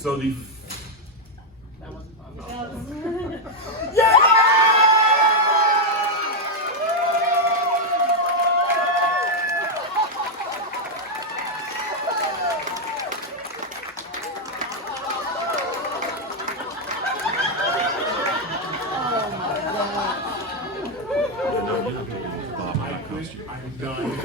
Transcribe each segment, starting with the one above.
So the... That wasn't fun. I'm done.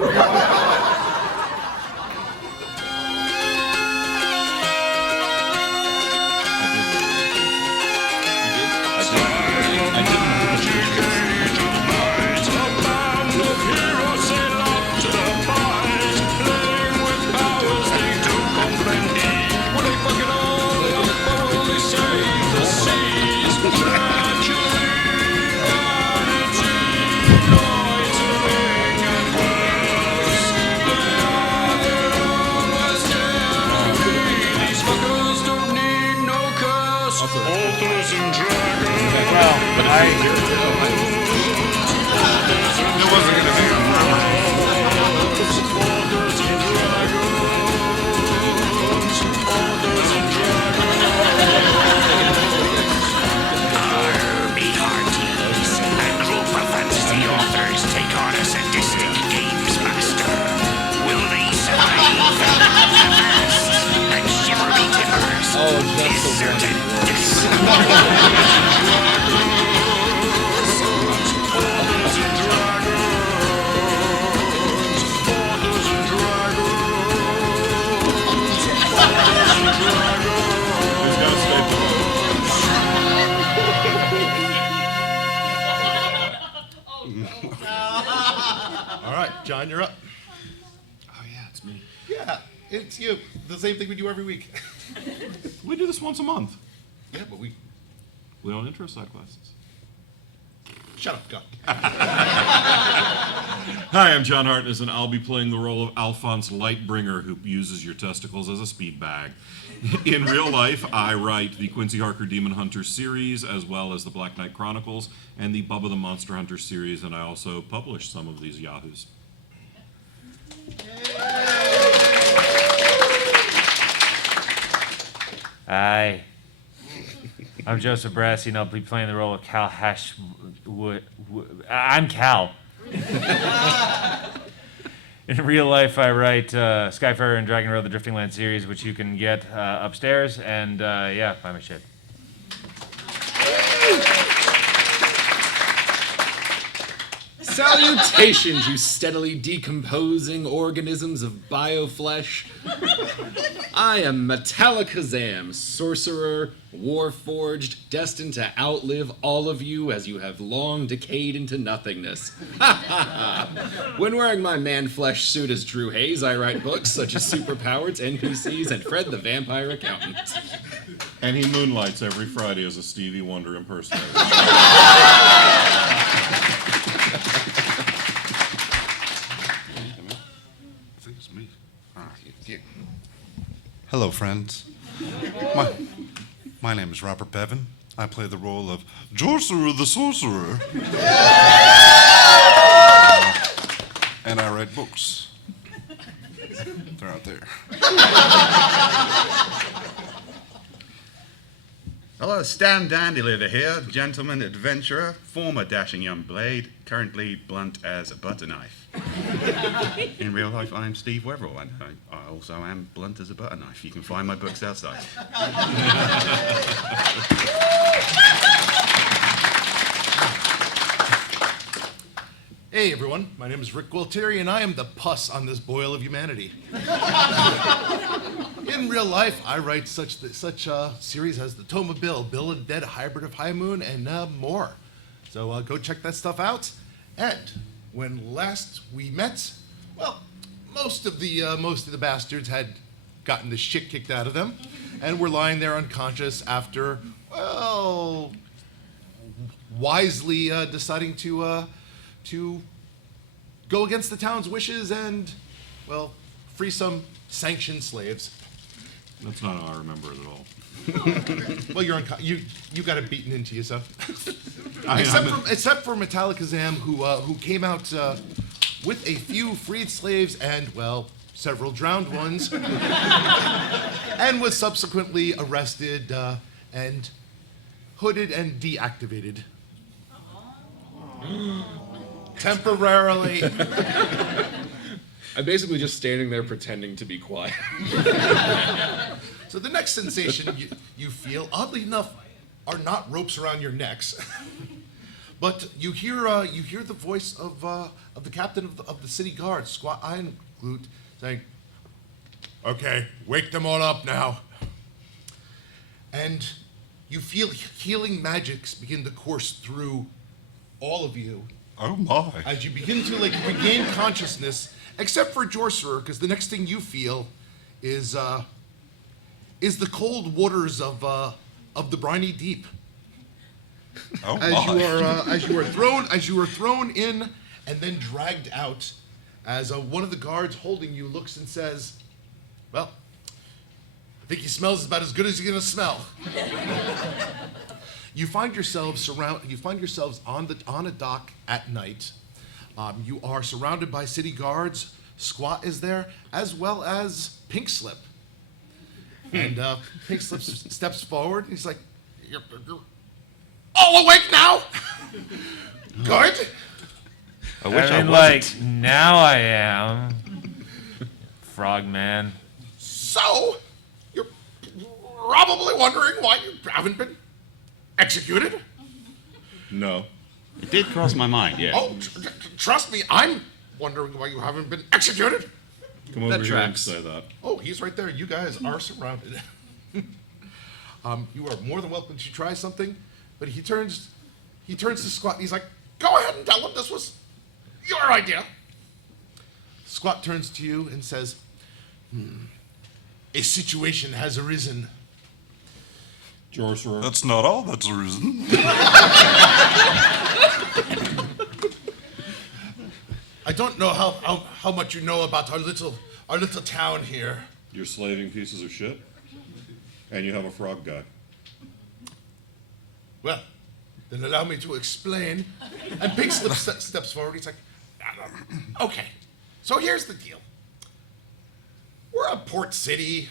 All right, John, you're up. Oh yeah, it's me. Yeah, it's you. The same thing we do every week. We do this once a month. Yeah, but we... We don't intro side classes. Shut up, go. Hi, I'm John Hartness, and I'll be playing the role of Alphonse Lightbringer, who uses your testicles as a speed bag. In real life, I write the Quincy Harker Demon Hunter series, as well as the Black Knight Chronicles, and the Bubba the Monster Hunter series, and I also publish some of these yahoos. Hi. I'm Joseph Brassi, and I'll be playing the role of Cal I'm Cal. In real life, I write Skyfarer and Dragon Road the Drifting Land series, which you can get upstairs, and yeah, buy my shit. Salutations, you steadily decomposing organisms of bioflesh. I am Metallicazam, sorcerer, warforged, destined to outlive all of you as you have long decayed into nothingness. When wearing my man-flesh suit as Drew Hayes, I write books such as Superpowered, NPCs, and Fred the Vampire Accountant. And he moonlights every Friday as a Stevie Wonder impersonator. Hello, friends. My name is Robert Bevan. I play the role of Jorcerer the Sorcerer. And I write books. They're out there. Hello, Stan Dandyliver here, gentleman adventurer, former dashing young blade, currently blunt as a butter knife. In real life, I'm Steve Weverell, and I also am blunt as a butter knife. You can find my books outside. Hey, everyone. My name is Rick Gualtieri, and I am the pus on this boil of humanity. In real life, I write such series as The Tome of Bill, Bill and Dead, Hybrid of High Moon, and more. So go check that stuff out. And when last we met, well, most of the bastards had gotten the shit kicked out of them, and were lying there unconscious after, well, wisely deciding to go against the town's wishes and, well, free some sanctioned slaves. That's not how I remember it at all. Well, you got it beaten into you, so. Except for Metallicazam, who came out with a few freed slaves and, well, several drowned ones. and was subsequently arrested and hooded and deactivated. Temporarily. I'm basically just standing there pretending to be quiet. So the next sensation you feel, oddly enough, are not ropes around your necks, but you hear the voice of the captain of the city guard, Squat Ironglute, saying, "Okay, wake them all up now." And you feel healing magics begin to course through all of you Oh my. as you begin to regain consciousness, except for Jorcerer, because the next thing you feel is the cold waters of the briny deep. Oh As my. you are thrown in and then dragged out, as one of the guards holding you looks and says, "Well, I think he smells about as good as he's gonna smell." You find yourselves on a dock at night. You are surrounded by city guards. Squat is there, as well as Pink Slip. And Pink Slip steps forward. And he's like, "You're all awake now? Good. I wish I I mean, wasn't. now I am. Frogman. So, you're probably wondering why you haven't been executed? No. It did cross my mind, yeah. Oh, trust me, I'm wondering why you haven't been executed. Come over That here and tracks. say that. Oh, he's right there. You guys are surrounded. You are more than welcome to try something, but he turns to Squat and he's like, "Go ahead and tell him this was your idea." Squat turns to you and says, "A situation has arisen. Jorcerer. That's not all that's arisen. I don't know how much you know about our little town here. You're slaving pieces of shit. And you have a frog guy. Well, then allow me to explain." And Pink Slip steps forward. He's like, "Okay, so here's the deal. We're a port city,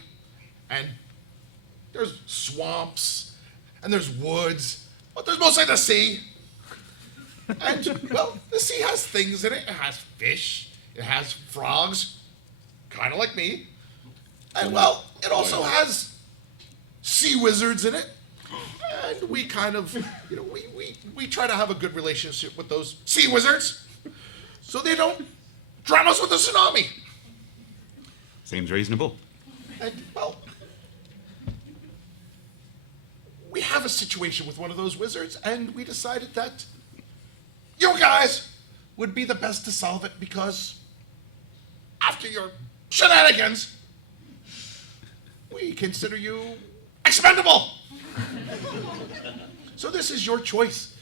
and there's swamps, and there's woods, but there's mostly the sea. And, well, the sea has things in it. It has fish. It has frogs, kind of like me. And, well, it also has sea wizards in it. And we kind of, we try to have a good relationship with those sea wizards so they don't drown us with a tsunami. Seems reasonable. And, well, we have a situation with one of those wizards, and we decided that you guys would be the best to solve it because after your shenanigans, we consider you expendable. So this is your choice.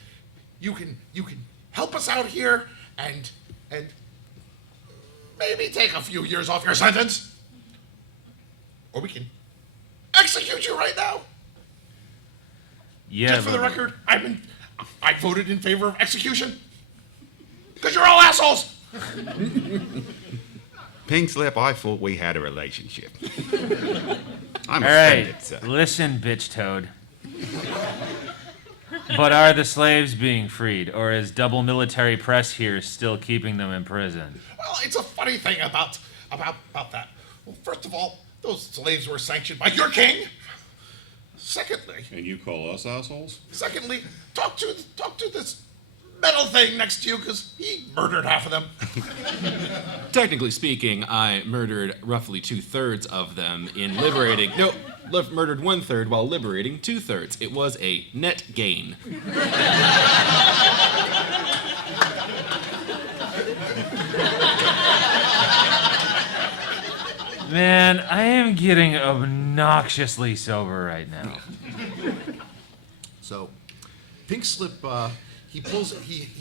You can help us out here and maybe take a few years off your sentence, or we can execute you right now. Yeah, Just for the but- record, I voted in favor of execution because you're all assholes. Pink Slip, I thought we had a relationship. I'm All offended, right, sir. listen, bitch toad. But are the slaves being freed, or is double military press here still keeping them in prison? Well, it's a funny thing about that. Well, first of all, those slaves were sanctioned by your king. Secondly, And you call us assholes? talk to this metal thing next to you because he murdered half of them. Technically speaking, I murdered roughly 2/3 of them in liberating. No, murdered 1/3 while liberating 2/3. It was a net gain. Man, I am getting obnoxiously sober right now. So, Pink Slip, he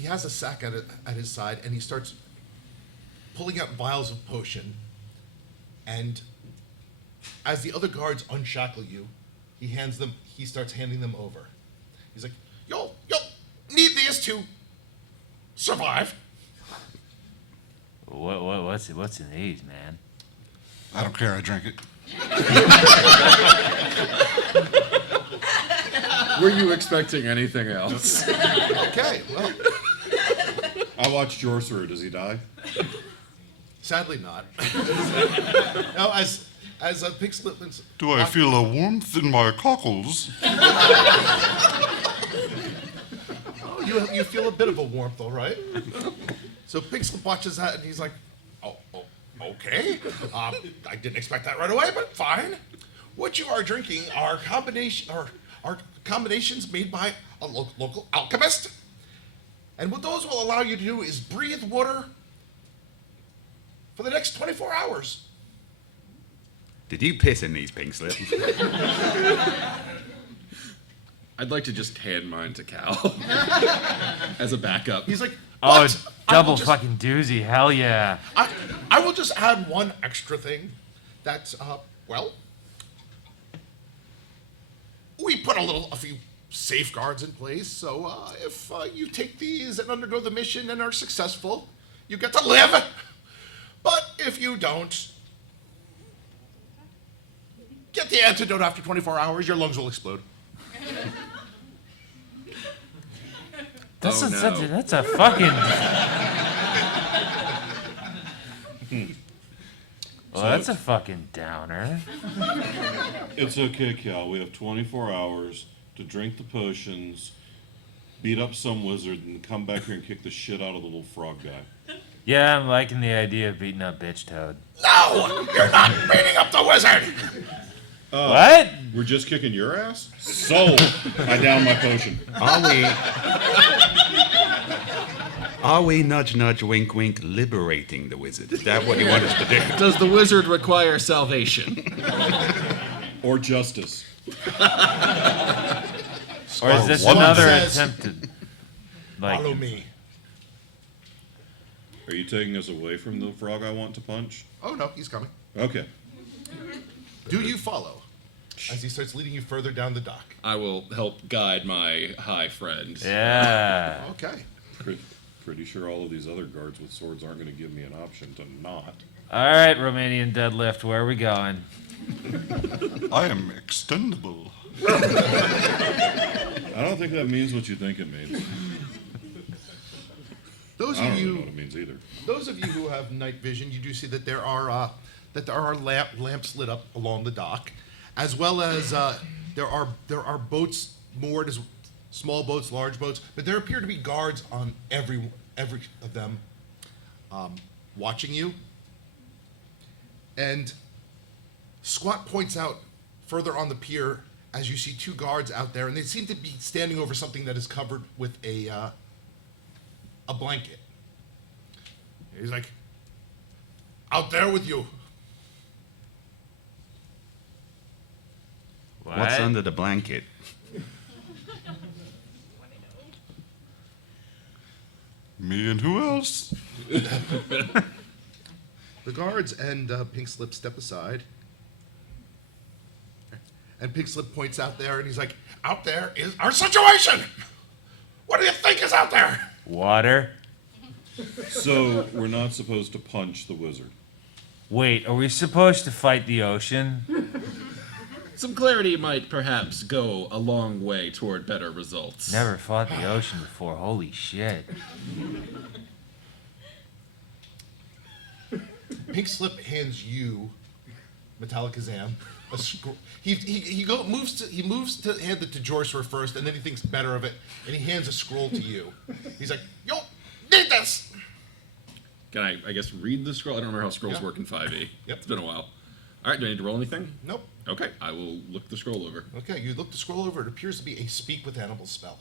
has a sack at his side, and he starts pulling out vials of potion. And as the other guards unshackle you, he starts handing them over. He's like, "You'll need these to survive." What's in these, man? I don't care. I drink it. Were you expecting anything else? Okay, well, I watched Jorcerer. Does he die? sadly not. Now, as Pink Slip... Do I feel a warmth in my cockles? Oh, you feel a bit of a warmth, all right? So Pink Slip watches that, and he's like, oh okay. I didn't expect that right away, but fine. What you are drinking are combinations made by a local alchemist. And what those will allow you to do is breathe water for the next 24 hours. Did you piss in these, Pink Slip? I'd like to just hand mine to Cal as a backup. He's like, Oh, what? double fucking doozy. Hell yeah. I will just add one extra thing. That's, well, we put a few safeguards in place. So if you take these and undergo the mission and are successful, you get to live. But if you don't, get the antidote after 24 hours, your lungs will explode. That's Oh, no. that's a fucking. Well, that's a fucking downer. It's okay, Cal. We have 24 hours to drink the potions, beat up some wizard, and come back here and kick the shit out of the little frog guy. Yeah, I'm liking the idea of beating up Bitch Toad. No, you're not beating up the wizard. What? We're just kicking your ass? Sold. I down my potion. Are we nudge nudge wink wink liberating the wizard? Is that what you want us to do? Does the wizard require salvation? Or justice. Or is this One another says- attempted? Like, Follow me. Are you taking us away from the frog I want to punch? Oh no, he's coming. Okay. Do you follow? As he starts leading you further down the dock. I will help guide my high friend. yeah. Okay. Pretty sure all of these other guards with swords aren't going to give me an option to not. All right, Romanian deadlift. Where are we going? I am extendable. I don't think that means what you think it means. Those I of don't really know you, what it means either. those of you who have night vision, you do see that there are lamps lit up along the dock, as well as there are boats moored, as small boats, large boats, but there appear to be guards on every of them, watching you. And Squat points out further on the pier as you see two guards out there, and they seem to be standing over something that is covered with a blanket. He's like, out there with you. What? What's under the blanket? Me and who else? The guards and Pink Slip step aside. And Pink Slip points out there, and he's like, out there is our situation! What do you think is out there? Water? So we're not supposed to punch the wizard. Wait, are we supposed to fight the ocean? Some clarity might perhaps go a long way toward better results. Never fought the ocean before. Holy shit. Pink Slip hands you, Metallic Kazam, a scroll. He moves to hand it to Jorcerer first, and then he thinks better of it, and he hands a scroll to you. He's like, you'll need this! Can I guess, read the scroll? I don't remember how scrolls Yeah. work in 5e. Yep. It's been a while. All right, do I need to roll anything? Nope. Okay, I will look the scroll over. Okay, you look the scroll over. It appears to be a speak with animals spell.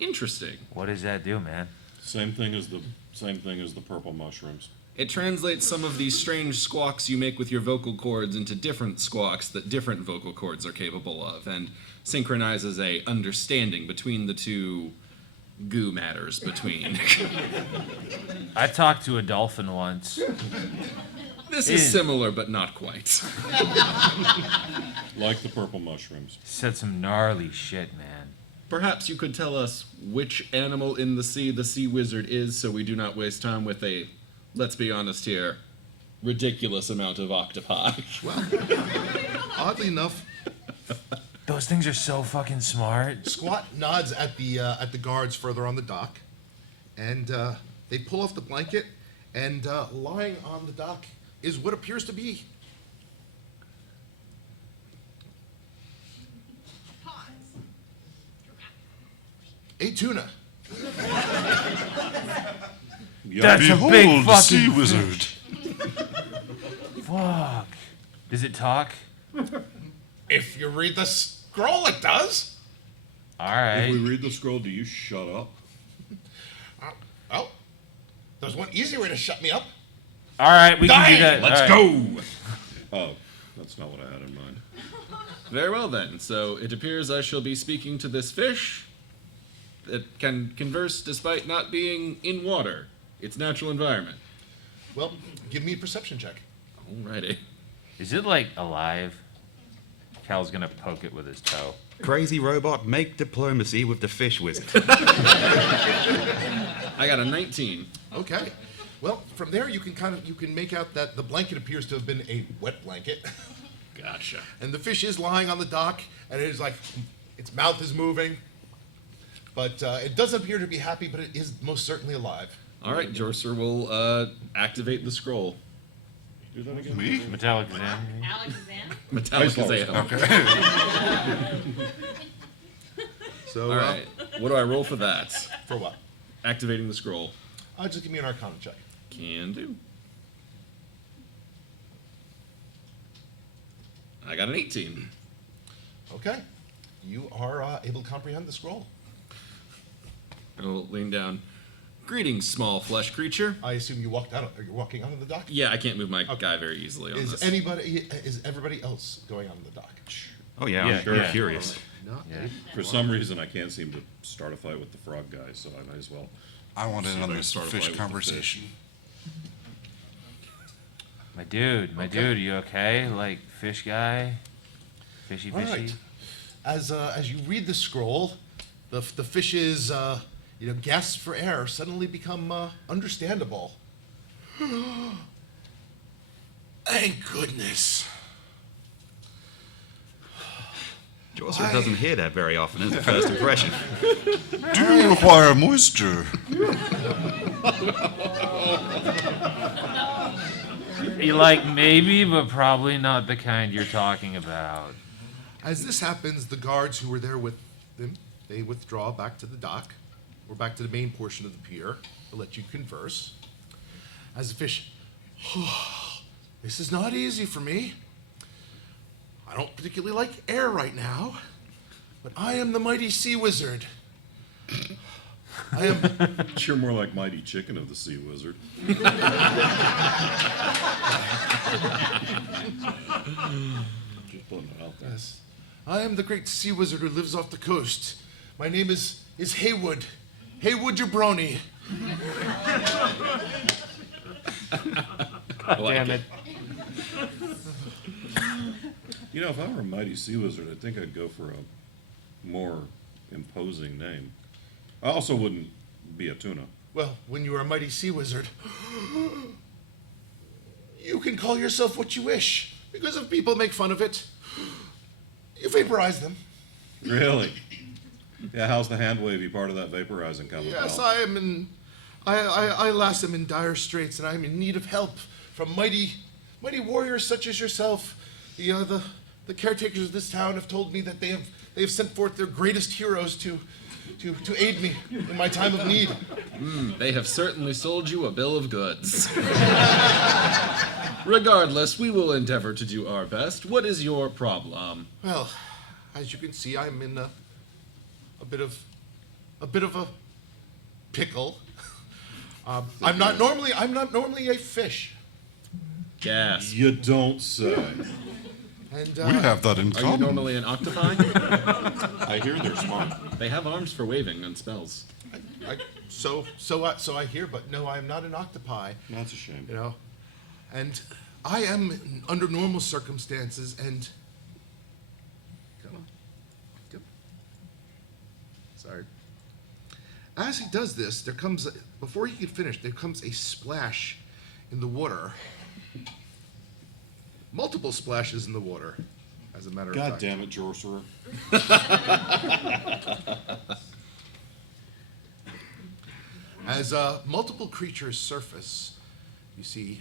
Interesting. What does that do, man? Same thing as the purple mushrooms. It translates some of these strange squawks you make with your vocal cords into different squawks that different vocal cords are capable of, and synchronizes a understanding between the two goo matters between. I talked to a dolphin once. This is similar, but not quite. Like the purple mushrooms. Said some gnarly shit, man. Perhaps you could tell us which animal in the sea wizard is, so we do not waste time with a, let's be honest here, ridiculous amount of octopi. Well, oddly enough, Those things are so fucking smart. Squat nods at the guards further on the dock, and they pull off the blanket, and lying on the dock is what appears to be a tuna. That's a Behold big the sea fucking wizard. fuck. Does it talk? If you read the scroll, it does. All If we right. read the scroll, do you shut up? Well, there's one easy way to shut me up. All right, we can do that. Let's All right. go! Oh, that's not what I had in mind. Very well then. So it appears I shall be speaking to this fish that can converse despite not being in water, its natural environment. Well, give me a perception check. Alrighty. Is it like alive? Cal's gonna poke it with his toe. Crazy robot, make diplomacy with the fish wizard. I got a 19. Okay. Well, from there you can make out that the blanket appears to have been a wet blanket, Gotcha. and the fish is lying on the dock, and it is like its mouth is moving, but it doesn't appear to be happy, but it is most certainly alive. All right, Jorser will activate the scroll. Do that again? Me? Metallic exam. Alexander? Metallic Nice Kazam. So, All right. What do I roll for that? for what? Activating the scroll. Just give me an Arcana check. Can do. I got an 18. Okay. You are able to comprehend the scroll. I will lean down. Greetings, small flesh creature. I assume you walked out. Are you walking onto the dock? Yeah, I can't move my guy very easily on Is this. everybody else going onto the dock? Oh yeah, Yeah, I'm very yeah. curious. No. Yeah. For some reason, I can't seem to start a fight with the frog guy, so I might as well. I want See in if on I can this start a fight fish with the conversation. My dude, you okay? Like fish guy? Fishy, All fishy? right. As you read the scroll, the fish's gasps for air suddenly become understandable. Thank goodness. Jorser doesn't hear that very often as a first impression. Do you require moisture? You like maybe, but probably not the kind you're talking about. As this happens, the guards who were there with them, they withdraw back to the dock, or back to the main portion of the pier, to let you converse. As the fish, this is not easy for me. I don't particularly like air right now, but I am the mighty sea wizard. I am. You're more like Mighty Chicken of the Sea Wizard. Just putting it out there. Yes. I am the great sea wizard who lives off the coast. My name is Haywood. Haywood Jabroni. Damn it. You know, if I were a Mighty Sea Wizard, I think I'd go for a more imposing name. I also wouldn't be a tuna. Well, when you are a mighty sea wizard, you can call yourself what you wish. Because if people make fun of it, you vaporize them. Really? Yeah, how's the hand wavy part of that vaporizing coming Yes, about? I alas am in dire straits, and I am in need of help from mighty warriors such as yourself. The caretakers of this town have told me that they have sent forth their greatest heroes to aid me in my time of need. They have certainly sold you a bill of goods. Regardless, we will endeavor to do our best. What is your problem? Well, as you can see, I'm in a bit of a pickle. I'm not normally a fish, Gas. You don't say. and We have that in Are you common. normally an octopi? I hear they're smart. They have arms for waving and spells. so I hear, but no, I am not an octopi. That's a shame. And I am under normal circumstances, and come on, go. Sorry. As he does this, before he can finish, there comes a splash in the water, multiple splashes in the water, as a matter of God fact. damn it, Jorcerer. As multiple creatures surface, you see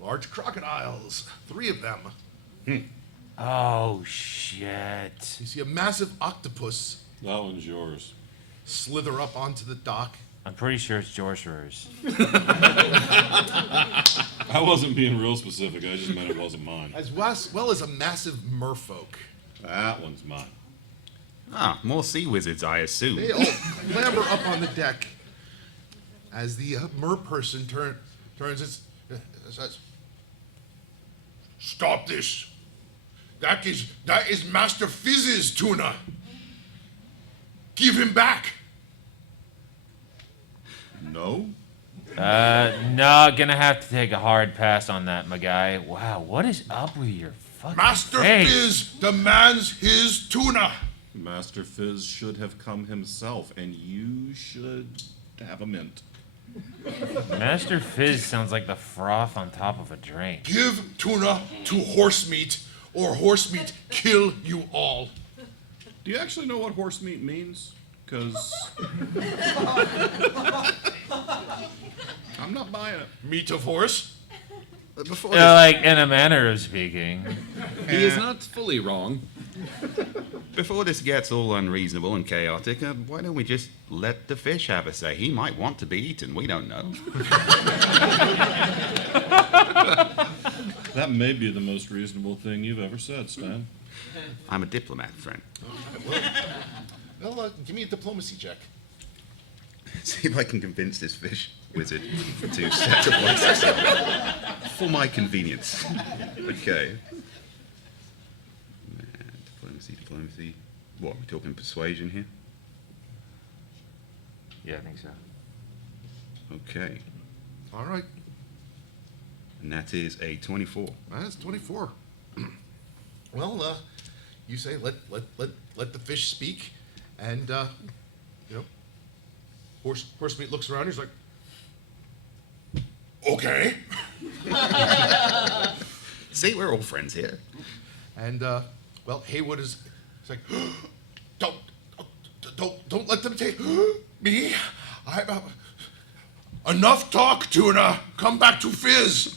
large crocodiles, 3 of them. Oh, shit. You see a massive octopus That one's yours. slither up onto the dock. I'm pretty sure it's Jorcerer's. I wasn't being real specific. I just meant it wasn't mine. As well as a massive merfolk. That one's mine. Ah, more sea wizards, I assume. They all clamber up on the deck as the mer person turns and says, "Stop this! That is Master Fizz's tuna. Give him back." No? No, gonna have to take a hard pass on that, my guy. Wow, what is up with your fucking Master face? Fizz demands his tuna. Master Fizz should have come himself, and you should have a mint. Master Fizz sounds like the froth on top of a drink. Give tuna to horse meat, or horse meat kill you all. Do you actually know what horse meat means? Because I'm not buying it. Meat of horse? Before Like, in a manner of speaking. He is not fully wrong. Before this gets all unreasonable and chaotic, why don't we just let the fish have a say? He might want to be eaten. We don't know. That may be the most reasonable thing you've ever said, Stan. I'm a diplomat, friend. Well, give me a diplomacy check. See if I can convince this fish wizard to sacrifice himself for my convenience. Okay. Diplomacy. What, we're talking persuasion here? Yeah, I think so. Okay. All right, And that is a 24. that's 24. Well, you say let the fish speak, and horse meat looks around. He's like, okay, See, we're all friends here. and well, Haywood is like, don't let them take me. I'm enough talk, tuna. Come back to Fizz.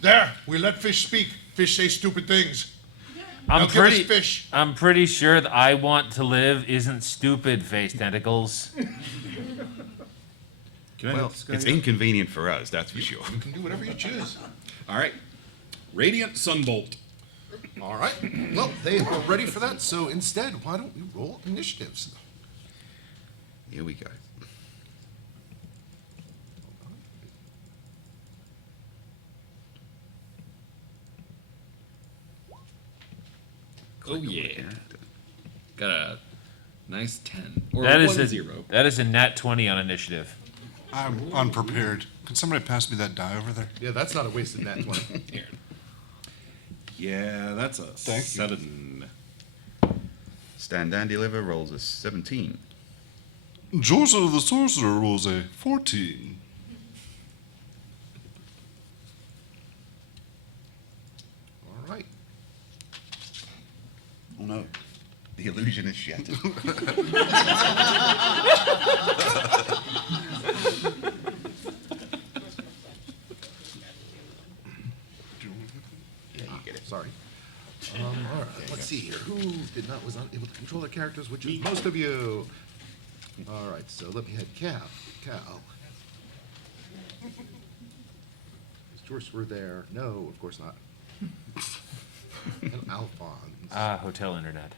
There, we let fish speak. Fish say stupid things. Now give us fish. I'm pretty sure that I want to live isn't stupid, face tentacles. Can I Well, hit this guy it's yet? inconvenient for us, that's for sure. You can do whatever you choose. All right. Radiant Sunbolt. All right. Well, they are ready for that. So instead, why don't we roll initiatives? Here we go. Oh yeah. Got a nice 10. Or That is 1 a 0. That is a nat 20 on initiative. I'm unprepared. Can somebody pass me that die over there? Yeah, that's not a wasted nat 20. Here. Yeah, that's a Thank you. 7. Stan Dandy Liver rolls a 17. Joseph the Sorcerer rolls a 14. All right. Oh no, the illusion is shattered. Yeah, you get it. Sorry. All right. Let's see here. Who was not able to control their characters? Which is most of you. All right. So let me head Cal. Is George were there? No, of course not. And Alphonse. Hotel internet.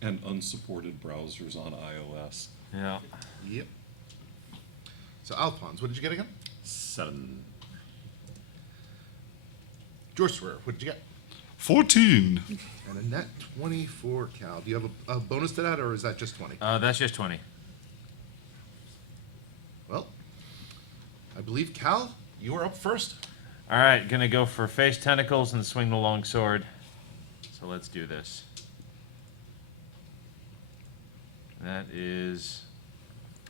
And unsupported browsers on iOS. Yeah. Yep. So Alphonse, what did you get again? 7. George Swear, what did you get? 14. And a net 20 for Cal. Do you have a bonus to that, or is that just 20? That's just 20. Well, I believe Cal, you are up first. All right, gonna go for face tentacles and swing the long sword. So let's do this. That is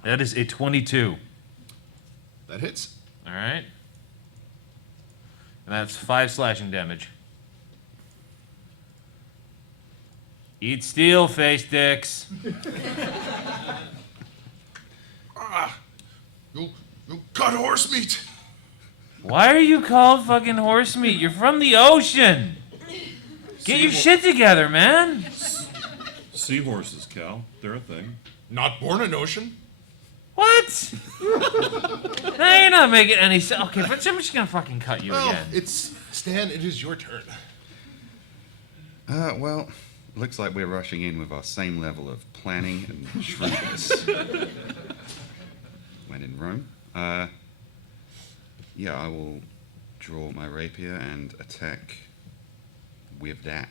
a 22. That hits. All right. And that's 5 slashing damage. Eat steel, face dicks. You cut horse meat. Why are you called fucking horse meat? You're from the ocean. Get your shit together, man. Seahorses, Cal. They're a thing. Not born in ocean. What? Now you're not making any sense. Okay, but I'm just gonna fucking cut you Well, again. it's Stan. It is your turn. Well, looks like we're rushing in with our same level of planning and shrewdness. When in Rome. Yeah, I will draw my rapier and attack with that.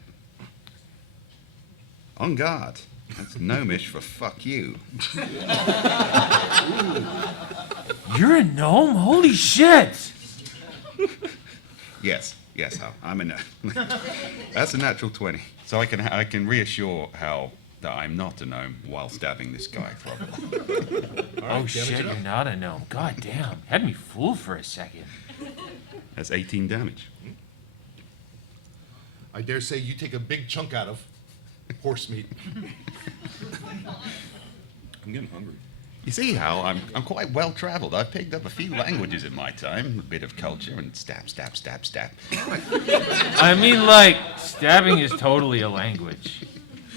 On guard. That's gnomish for fuck you. You're a gnome? Holy shit! Yes, Hal. I'm a gnome. That's a natural 20. So I can reassure Hal that I'm not a gnome while stabbing this guy properly. Oh shit, you're not a gnome. God damn. Had me fooled for a second. That's 18 damage. I dare say you take a big chunk out of horse meat. I'm getting hungry. You see, Hal, I'm quite well traveled. I've picked up a few languages in my time, a bit of culture, and stab. I mean, like, stabbing is totally a language.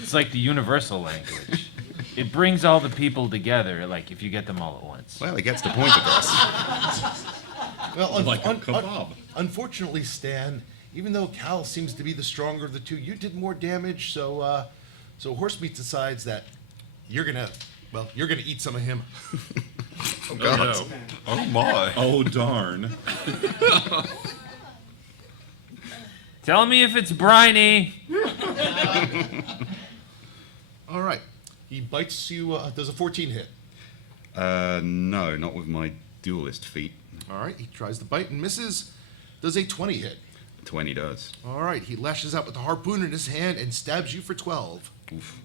It's like the universal language. It brings all the people together, like, if you get them all at once. Well, it gets the point across. Well, Like a kebab. Unfortunately, Stan, even though Cal seems to be the stronger of the two, you did more damage. So horse meat decides that you're gonna eat some of him. Oh, God. Oh my. Oh, darn. Tell me if it's briny. All right. He bites you. Does a 14 hit? No, not with my duelist feat. All right. He tries to bite and misses. Does a 20 hit? 20 does. All right. He lashes out with the harpoon in his hand and stabs you for 12. Oof.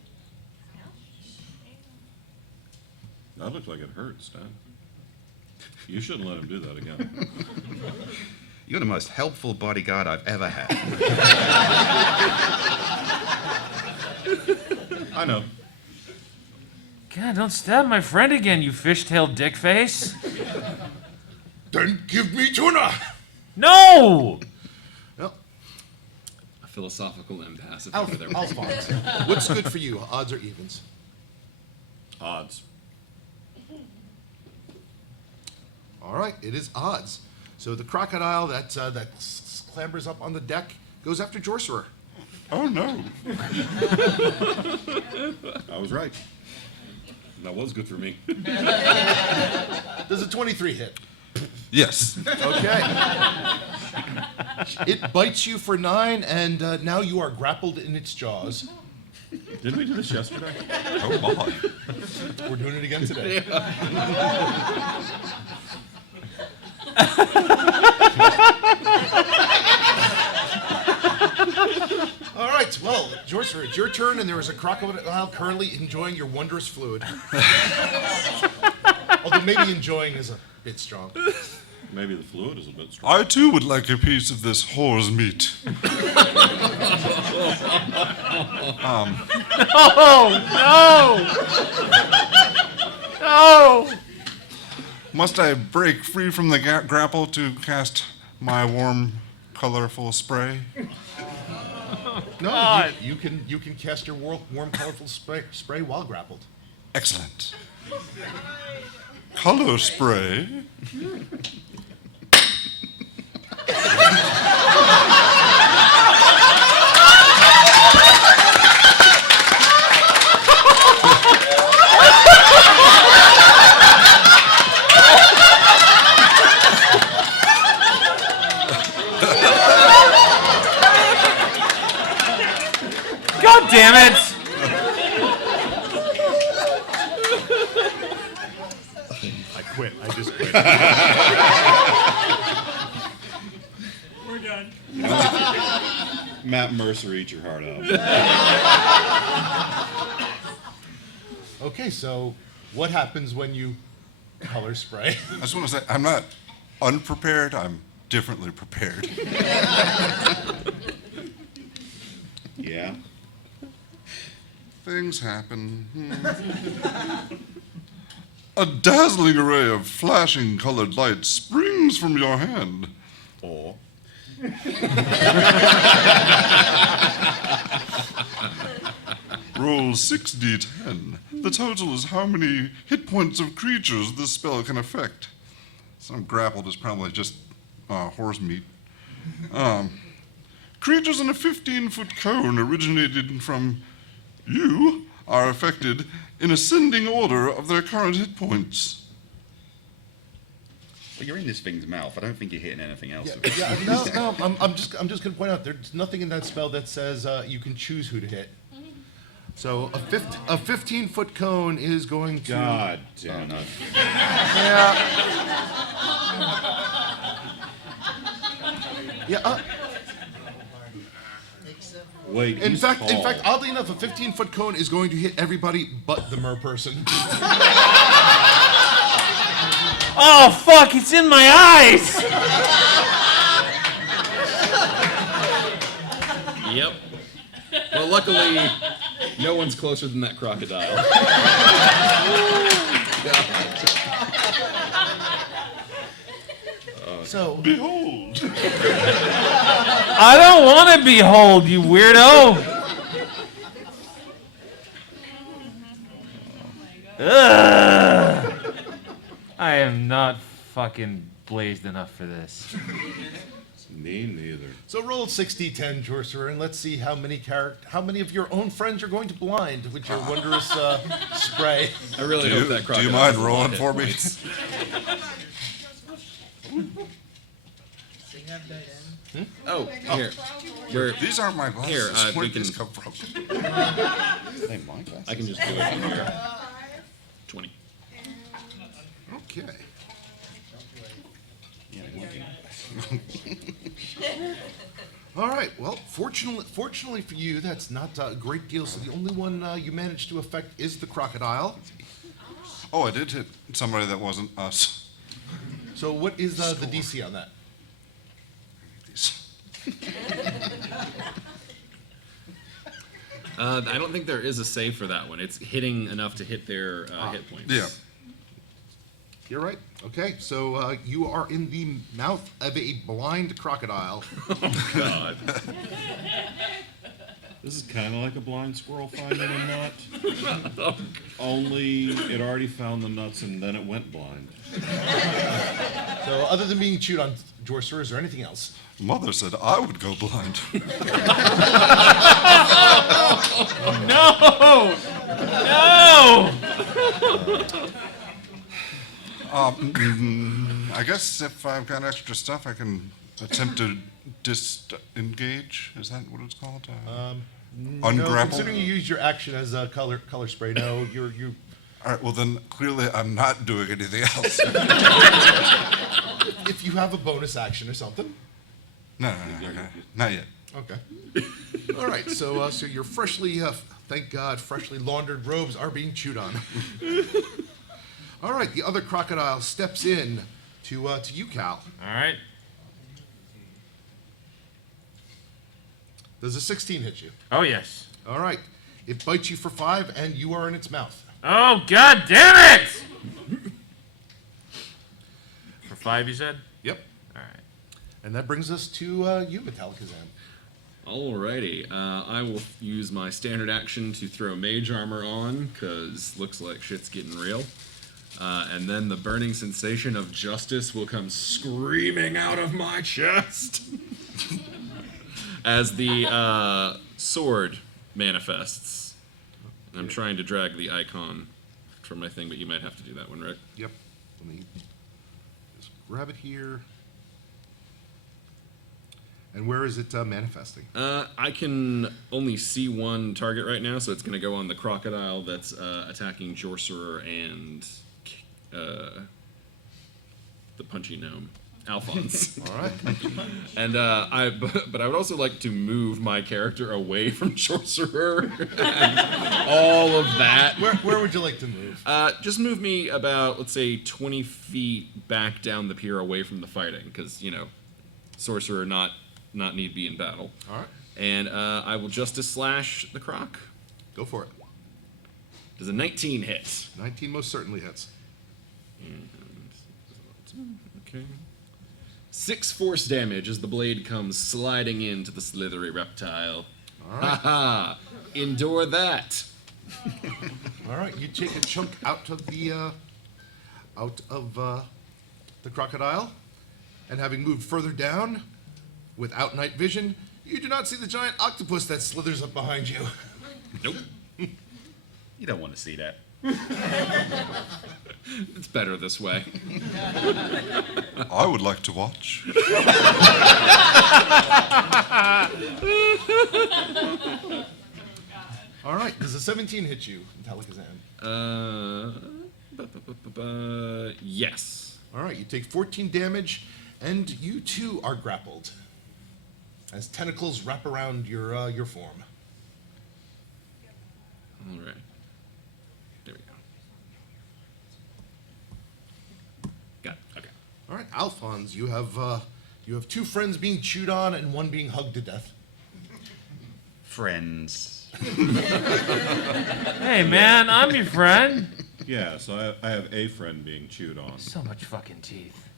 That looked like it hurt, Stan. You shouldn't let him do that again. You're the most helpful bodyguard I've ever had. I know. God, don't stab my friend again, you fish-tailed dickface. Then give me tuna. No! Well, A philosophical impasse over there. Alphonse, what's good for you? Odds or evens? Odds. All right, it is odds. So the crocodile that clambers up on the deck goes after Jorcerer. Oh no. I was right. That was good for me. Does a 23 hit? Yes. Okay. It bites you for 9, and now you are grappled in its jaws. Didn't we do this yesterday? Oh my. We're doing it again today. All right, well, Jorcerer, it's your turn, and there is a crocodile currently enjoying your wondrous fluid. Although maybe enjoying is a bit strong. Maybe the fluid is a bit strong. I too would like a piece of this whore's meat. No! Must I break free from the grapple to cast my warm, colorful spray? No, you can cast your warm, colorful spray while grappled. Excellent. Color spray? God damn it! I quit. I just quit. We're done. Matt Mercer, eat your heart out. Okay, so what happens when you color spray. I just want to say, I'm not unprepared, I'm differently prepared. Yeah. Things happen. A dazzling array of flashing colored lights springs from your hand. Or Roll 6d10. The total is how many hit points of creatures this spell can affect. Some grappled is probably just horse meat. Creatures in a 15-foot cone originated from you are affected in ascending order of their current hit points. well, you're in this thing's mouth. I don't think you're hitting anything else. No, I'm just going to point out there's nothing in that spell that says you can choose who to hit. So a 15-foot cone is going to. God damn it. Yeah. Wait. In he's fact, tall. oddly enough, a 15-foot cone is going to hit everybody but the mer person. Oh fuck! It's in my eyes. Yep. Well, luckily, no one's closer than that crocodile. So Behold! I don't want to behold, you weirdo. Ugh. I am not fucking blazed enough for this. Me neither. So roll 6d10, Sorcerer, and let's see how many of your own friends you're going to blind with your wondrous spray. I really hope that Do crocodile. you mind has a lot rolling of hit for me? points. Oh, here. Where These aren't my glasses. Here, Where we did these can- come from? They my glasses. I can just do it from here. 20. Okay. Yeah, they might be. All right. Well, fortunately for you, that's not a great deal. So the only one you managed to affect is the crocodile. Oh, I did hit somebody that wasn't us. So what is the DC on that? I don't think there is a save for that one. It's hitting enough to hit their hit points. Yeah. You're right. Okay. So you are in the mouth of a blind crocodile. God. This is kind of like a blind squirrel finding a nut. Only it already found the nuts and then it went blind. So other than being chewed on, Sorcerer, is there anything else? Mother said I would go blind. No! I guess if I've got extra stuff, I can attempt to disengage. Is that what it's called? No, Ungrapple? considering you used your action as a color spray, no, you. All right, well then, clearly I'm not doing anything else. If you have a bonus action or something. No, okay. Not yet. Okay. All right. So your freshly, thank God, freshly laundered robes are being chewed on. All right. The other crocodile steps in to you, Cal. All right. Does a 16 hit you? Oh yes. All right. It bites you for 5, and you are in its mouth. Oh god damn it! For 5, you said? Yep. All right. And that brings us to you, Metallicazam. Alrighty, I will use my standard action to throw mage armor on, because looks like shit's getting real. And then the burning sensation of justice will come screaming out of my chest as the sword manifests. I'm trying to drag the icon from my thing, but you might have to do that one, Rick. Yep. Let me just grab it here. And where is it manifesting? I can only see one target right now, so it's going to go on the crocodile that's attacking Jorcerer and the punchy gnome. Alphonse. All right. And but I would also like to move my character away from Sorcerer and all of that. Where would you like to move? Just move me about, let's say, 20 feet back down the pier away from the fighting, because, Sorcerer not need be in battle. All right. And I will Justice Slash the Croc. Go for it. Does a 19 hit? 19 most certainly hits. Okay. 6 force damage as the blade comes sliding into the slithery reptile. All right. Haha! Endure that. All right. You take a chunk out of the crocodile, and having moved further down, without night vision, you do not see the giant octopus that slithers up behind you. Nope. You don't want to see that. It's better this way. I would like to watch. All right. Does a 17 hit you, Talakazan? Yes. All right. You take 14 damage, and you too are grappled as tentacles wrap around your form. All right. There we go. Got it. Okay. All right, Alphonse, you have 2 friends being chewed on and 1 being hugged to death. Friends. Hey, man, I'm your friend. Yeah, so I have a friend being chewed on. So much fucking teeth.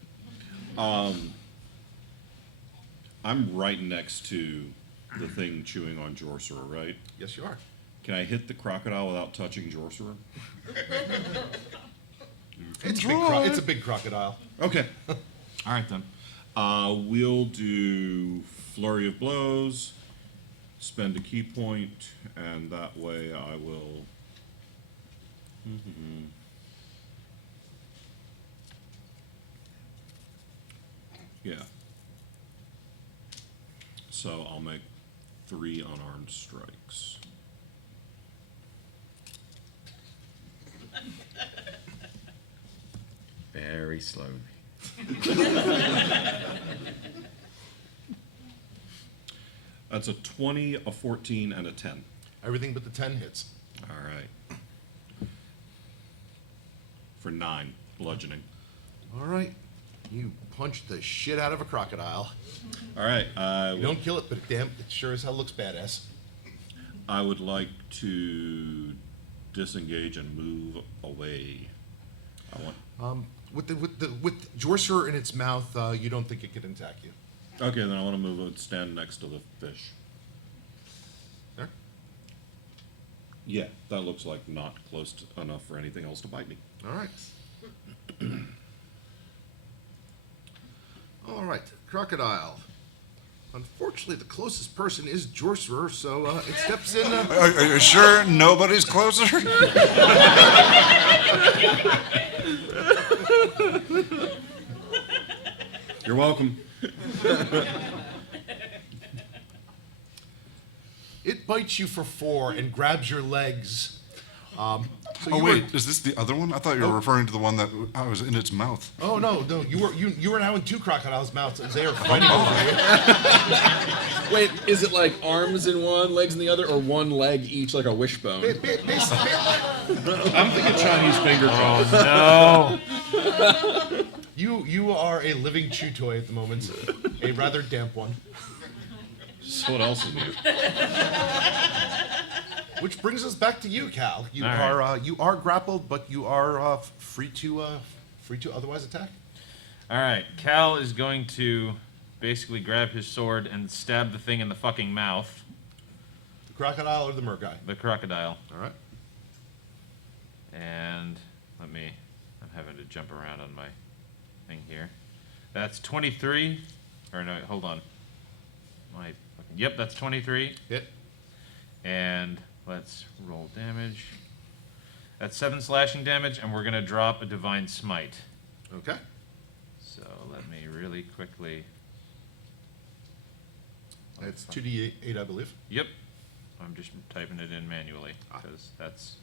I'm right next to the thing chewing on Jorcerer, right? Yes, you are. Can I hit the crocodile without touching Jorcerer? It's a big crocodile. Okay. All right, then. We'll do Flurry of Blows, spend a key point, and that way I will... Yeah. So I'll make 3 unarmed strikes. Very slowly. That's a 20, a 14, and a 10. Everything but the 10 hits. All right. For 9, bludgeoning. All right. You punch the shit out of a crocodile. All right. You don't kill it, but damn, it sure as hell looks badass. I would like to disengage and move away. I want. With Jorcerer in its mouth, you don't think it could attack you. Okay, then I want to move and stand next to the fish. There. Yeah, that looks like not close enough for anything else to bite me. All right. All right, crocodile. Unfortunately, the closest person is Jorcerer, so it steps in. Are you sure nobody's closer? You're welcome. It bites you for 4 and grabs your legs. So Oh you wait, were- is this the other one? I thought you were referring to the one that was in its mouth. Oh no, you were now in 2 crocodiles' mouths as they are fighting over you. Wait, is it like arms in one, legs in the other, or one leg each like a wishbone? I'm thinking Chinese finger Oh no! You are a living chew toy at the moment, a rather damp one. So what else is new? Which brings us back to you, Cal. You All are right. you are grappled, but you are free to otherwise attack. All right, Cal is going to basically grab his sword and stab the thing in the fucking mouth. The crocodile or the mer guy. The crocodile. All right. And I'm having to jump around on my thing here. That's 23. Or no, hold on. Yep, that's 23. Hit. And let's roll damage. That's 7 slashing damage, and we're going to drop a Divine Smite. Okay. So let me really quickly... It's 2d8, I believe. Yep. I'm just typing it in manually, because that's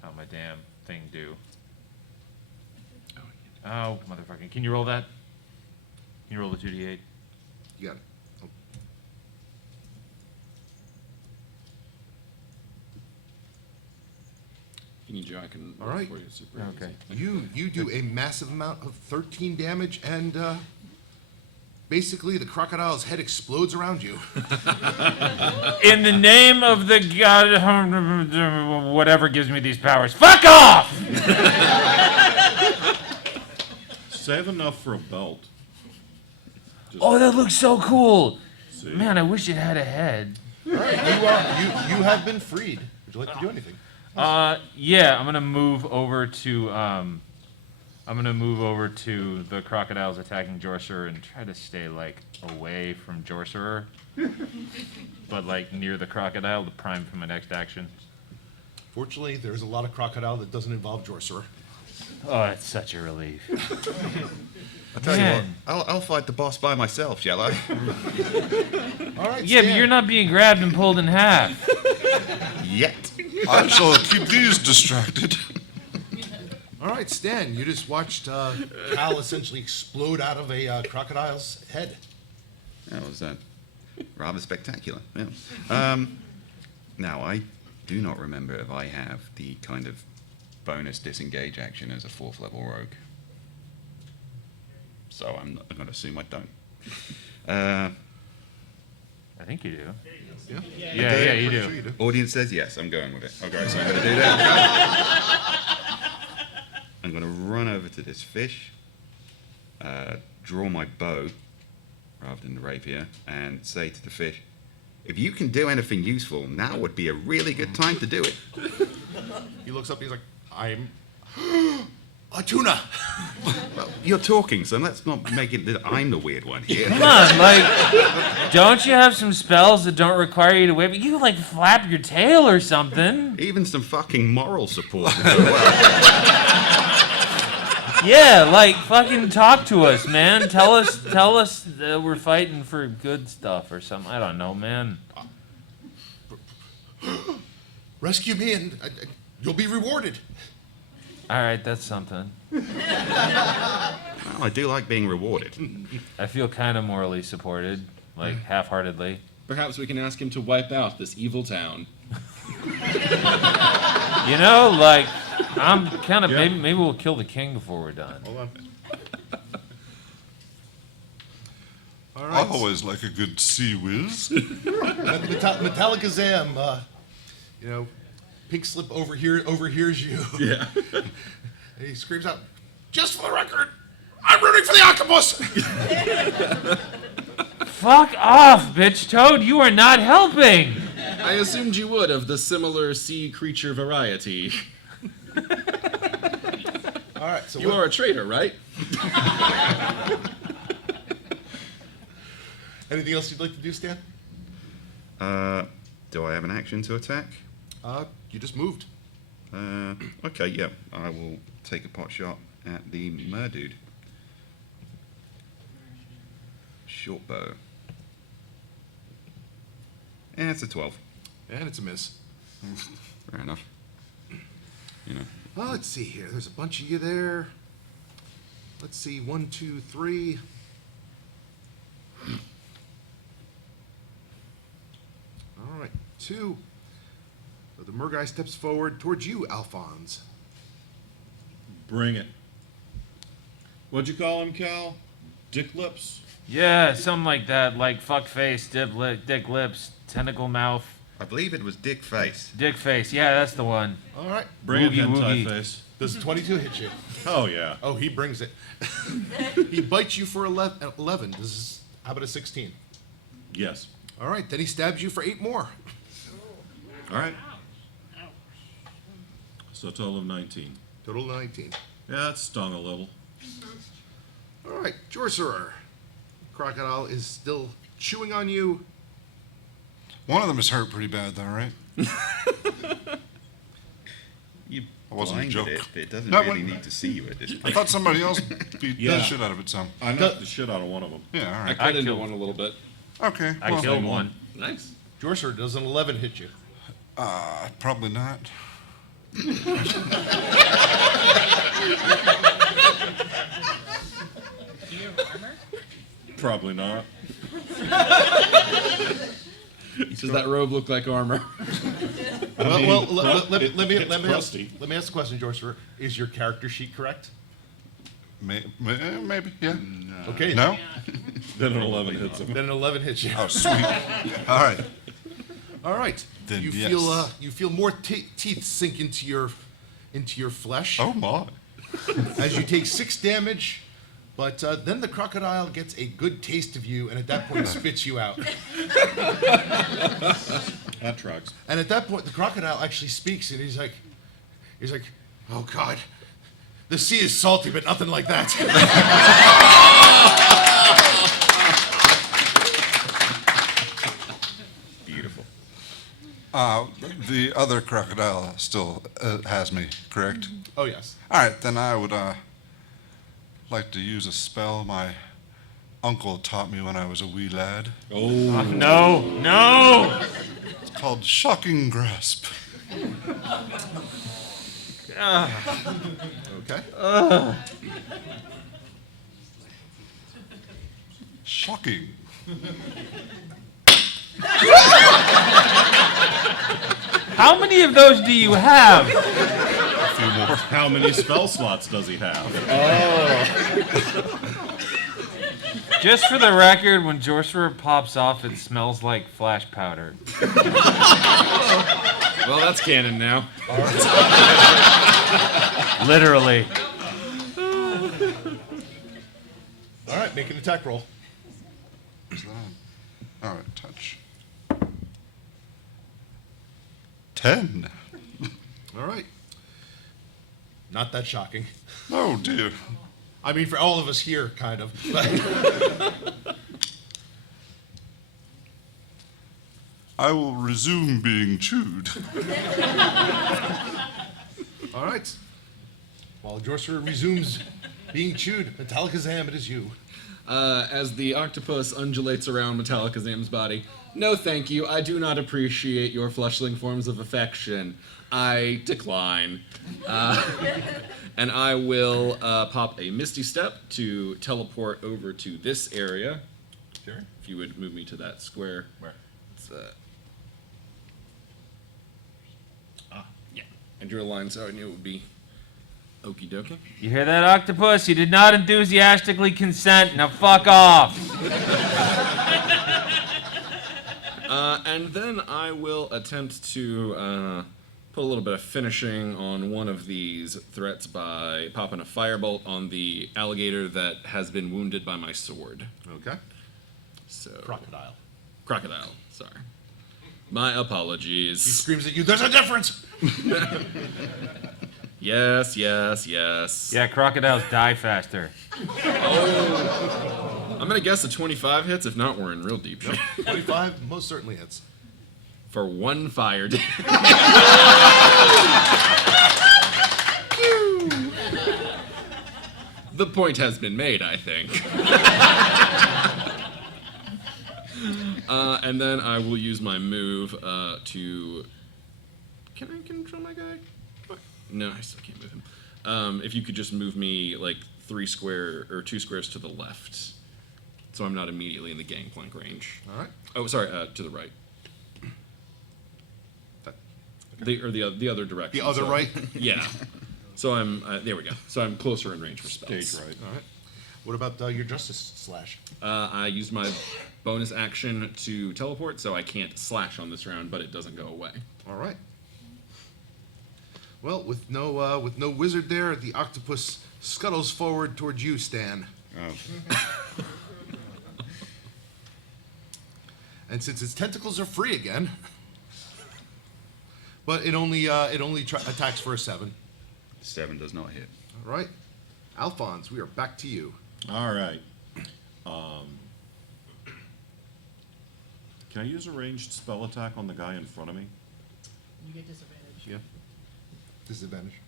how my damn thing do. Oh, motherfucking. Can you roll that? you roll the 2d8? You got it. If you need you, I can All roll right. for you. Super Okay. easy. You do a massive amount of 13 damage, and basically the crocodile's head explodes around you. In the name of the god, whatever gives me these powers, fuck off! Save enough for a belt. Oh, that looks so cool. See. Man, I wish it had a head. All right, you have been freed. Would you like to do anything? Yeah, I'm gonna move over to the crocodiles attacking Jorcerer and try to stay like away from Jorcerer, but like near the crocodile to prime for my next action. Fortunately, there's a lot of crocodile that doesn't involve Jorcerer. Oh, it's such a relief. I'll tell you what, Man. I'll fight the boss by myself, shall I? All right, Yeah, but Stan. you're not being grabbed and pulled in half. Yet. I shall keep these distracted. All right, Stan, you just watched Cal essentially explode out of a crocodile's head. That was rather spectacular. Yeah. Now, I do not remember if I have the kind of bonus disengage action as a 4th level rogue. So I'm going to assume I don't. I think you do. Yeah? Yeah, you Pretty do. sure you do. Audience says yes, I'm going with it. Okay, so I'm going to do that. I'm going to run over to this fish, draw my bow rather than the rapier, and say to the fish, if you can do anything useful, now would be a really good time to do it. He looks up, he's like, I'm a tuna. Well, you're talking, so let's not make it that I'm the weird one here. Come on, like, don't you have some spells that don't require you to whip? You can, like, flap your tail or something. Even some fucking moral support. would go well. Yeah, like, fucking talk to us, man. Tell us that we're fighting for good stuff or something. I don't know, man. Rescue me and you'll be rewarded. All right, that's something. Well, I do like being rewarded. I feel kind of morally supported, like, half-heartedly. Perhaps we can ask him to wipe out this evil town. You know, like, I'm kind of, maybe we'll kill the king before we're done. Hold on. All I right. always like a good sea whiz. Metallica Zam, you know, Pink Slip overhears you. Yeah. And he screams out, just for the record, I'm rooting for the octopus! Fuck off, bitch toad. You are not helping. I assumed you would of the similar sea creature variety. All right, so You are a traitor, right? anything else you'd like to do, Stan? Do I have an action to attack? You just moved. Okay, yeah. I will take a pot shot at the merdude. Short bow. And it's a 12. And it's a miss. Fair enough. You know. Well, let's see here. There's a bunch of you there. Let's see. 1, 2, 3. All right. 2. So the mer guy steps forward towards you, Alphonse. Bring it. What'd you call him, Cal? Dick lips? Yeah, something like that, like fuck face, dick lips, tentacle mouth, I believe it was Dick Face. dick face. Yeah, that's the one. All right. Bring it, Woogie hentai woogie. face. Does 22 hit you? Oh, yeah. Oh, he brings it. He bites you for 11. How about a 16? Yes. All right. Then he stabs you for 8 more. All right. So a total of 19. Total 19. Yeah, that stung a little. All right. Jorcerer. Crocodile is still chewing on you. One of them is hurt pretty bad, though, right? You wasn't a blinded joke. it. It doesn't No, really when- need to see you at this I point. thought somebody else beat Yeah. the shit out of it some. I knocked the shit out of one of them. Yeah, all I right. cut into killed- one a little bit. Okay. I well, killed one. Nice. Jorcerer, does an 11 hit you? Probably not. Do you have armor? Probably not. Does that robe look like armor? Let it's me crusty. ask the question, George. Is your character sheet correct? Maybe, yeah. Okay. No? Then an 11 hits him. Then an 11 hits you. Oh, sweet. All right. All right. Then you yes. feel more teeth sink into your flesh Oh, my. as you take 6 damage. But then the crocodile gets a good taste of you, and at that point spits you out. That tracks. And at that point, the crocodile actually speaks, and he's like, "Oh God, the sea is salty, but nothing like that." Beautiful. The other crocodile still has me, correct? Oh yes. All right, then I would like to use a spell my uncle taught me when I was a wee lad. Oh. No, no! It's called Shocking Grasp. Okay. Shocking. How many of those do you have? A few more. How many spell slots does he have? Just for the record, when Sorcerer pops off, it smells like flash powder. Well, that's canon now. Literally. All right, make an attack roll. What's that? All right, touch. 10. All right. Not that shocking. Oh, dear. I mean, for all of us here, kind of. I will resume being chewed. All right. While Jorcerer resumes being chewed, Metallicazam, it is you. As the octopus undulates around Metallicazam's body, no thank you, I do not appreciate your fleshling forms of affection. I decline. And I will pop a Misty Step to teleport over to this area. Sure. If you would move me to that square. Where? It's, yeah. I drew a line so I knew it would be okie dokie. You hear that, octopus? You did not enthusiastically consent. Now fuck off. And then I will attempt to put a little bit of finishing on one of these threats by popping a firebolt on the alligator that has been wounded by my sword. Okay. So Crocodile. sorry. My He apologies. screams at you, "There's a difference!" Yes. Yeah, crocodiles die faster. I'm gonna guess a 25 hits. If not, we're in real deep shit. 25 most certainly hits. For 1 fire damage. The point has been made, I think. And then I will use my move to. Can I control my guy? No, I still can't move him. If you could just move me like 2 squares to the left, so I'm not immediately in the gangplank range. All right. Oh, sorry, to the right. The other direction. The other so- right? Yeah. So I'm there we go. So I'm closer in range for spells. Stage right. All right. What about your Justice Slash? I used my bonus action to teleport, so I can't slash on this round, but it doesn't go away. All right. Well, with no wizard there, the octopus scuttles forward towards you, Stan. Oh. And since its tentacles are free again, but it only attacks for a 7. 7 does not hit. All right, Alphonse, we are back to you. All right. Can I use a ranged spell attack on the guy in front of me? You get disadvantage. Yeah. Disadvantage.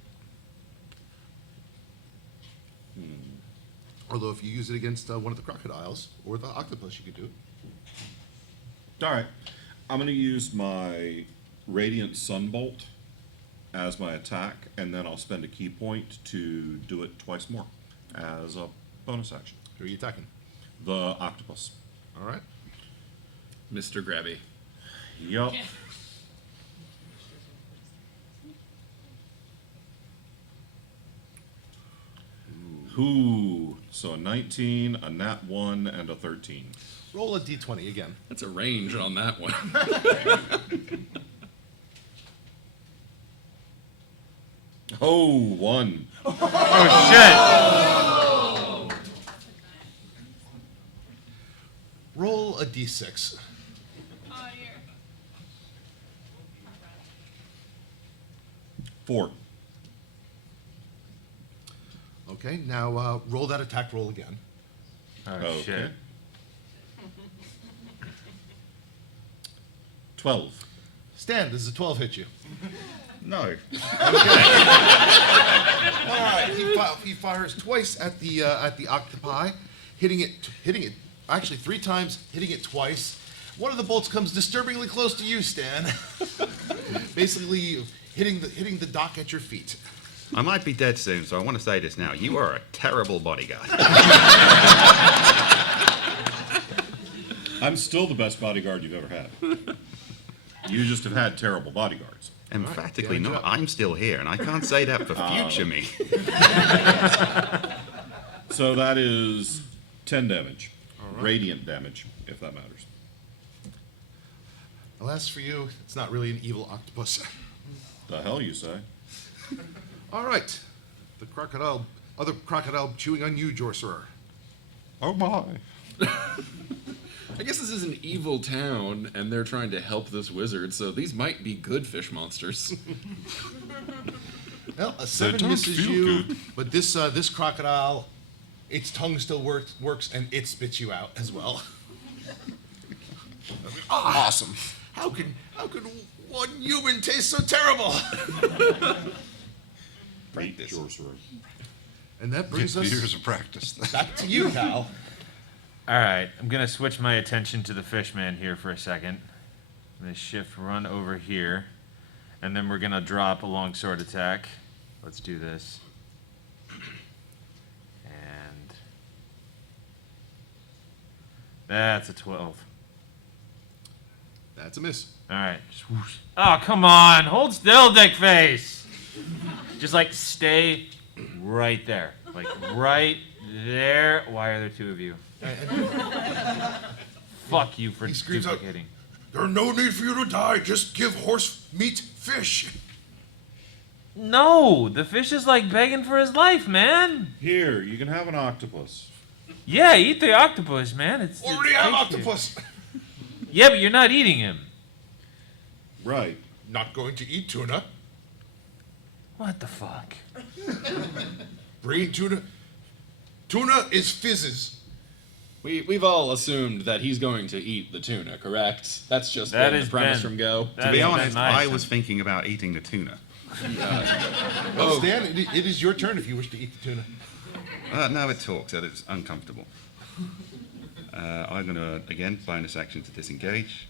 Although if you use it against one of the crocodiles or the octopus, you could do it. All right. I'm going to use my Radiant Sunbolt as my attack, and then I'll spend a key point to do it twice more as a bonus action. Who are you attacking? The octopus. All right. Mr. Grabby. Yup. Ooh. So a 19, a nat 1, and a 13. Roll a d20 again. That's a range on that one. Oh, 1. Oh Roll a d6. Oh, dear. 4. Okay, now roll that attack roll again. shit. Oh Okay. shit. 12. Stan, does a 12 hit you? No. All right, he fires twice at the octopi, hitting it actually 3 times, hitting it twice. One of the bolts comes disturbingly close to you, Stan. Basically hitting the dock at your feet. I might be dead soon, so I want to say this now. You are a terrible bodyguard. I'm still the best bodyguard you've ever had. You just have had terrible bodyguards. Emphatically good not. job. I'm still here, and I can't say that for future me. So that is 10 damage. Radiant damage, if that matters. Alas for you, it's not really an evil octopus. The hell you say? All right, other crocodile chewing on you, Jorcerer. Oh my. I guess this is an evil town, and they're trying to help this wizard, so these might be good fish monsters. Well, a 7 don't misses feel you, good. but this crocodile, its tongue still works, and it spits you out as well. Awesome. How could one human taste so terrible? Practice. Sorcerer. And that brings us Years of practice. back to you, Cal. All right, I'm gonna switch my attention to the fishman here for a second. I'm gonna shift run over here, and then we're gonna drop a longsword attack. Let's do this. And that's a 12. That's a miss. All right, just whoosh. Oh, come on, hold still, dick face. Just like stay right there, like right there. Why are there 2 of you? Fuck you for He screams out, duplicating. "There's no need for you to die. Just give horse meat fish." No, the fish is like begging for his life, man. Here, you can have an octopus. Yeah, eat the octopus, man. It's Already it's have tasty. octopus. Yeah, but you're not eating him. Right. Not going to eat tuna. What the fuck? Bring tuna. Tuna is fizzes. We've all assumed that he's going to eat the tuna, correct? That's just That been the is premise Ben. from go. That To be is honest, nice. I was thinking about eating the tuna. Well, Stan, it is your turn if you wish to eat the tuna. No, it talks, and it's uncomfortable. I'm going to, again, bonus action to disengage.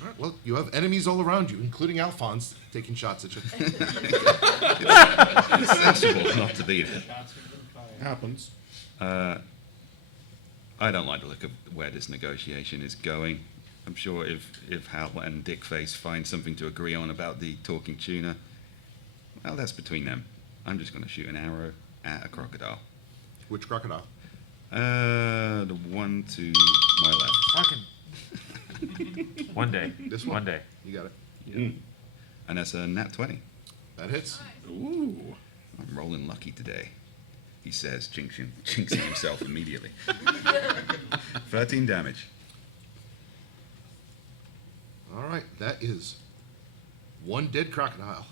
All right, well, you have enemies all around you, including Alphonse, taking shots at you. It's sensible not to be there. Happens. I don't like the look of where this negotiation is going. I'm sure if Hal and Dickface find something to agree on about the talking tuna, well, that's between them. I'm just going to shoot an arrow at a crocodile. Which crocodile? The one to my left. Fucking. One day. This one? One day. You got it. And that's a nat 20. That hits. Ooh. I'm rolling lucky today, he says, jinxing himself immediately. 13 damage. All right, that is one dead crocodile,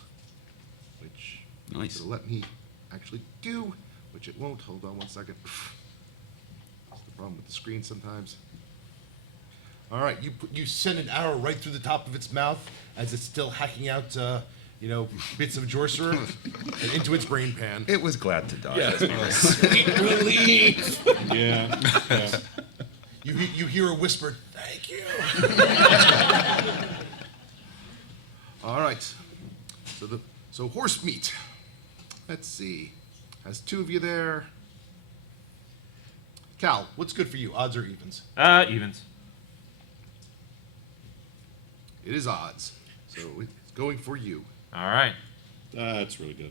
which Nice. it'll let me actually do, which it won't. Hold on one second. That's the problem with the screen sometimes. All right, you send an arrow right through the top of its mouth as it's still hacking out, bits of Jorcerer and into its brain pan. It was glad to die. Yeah. Sweet relief. Yeah. Yeah. You hear a whispered, "Thank you." All right. So horse meat. Let's see. Has 2 of you there. Cal, what's good for you? Odds or evens? Evens. It is odds. So it's going for you. All right. That's really good.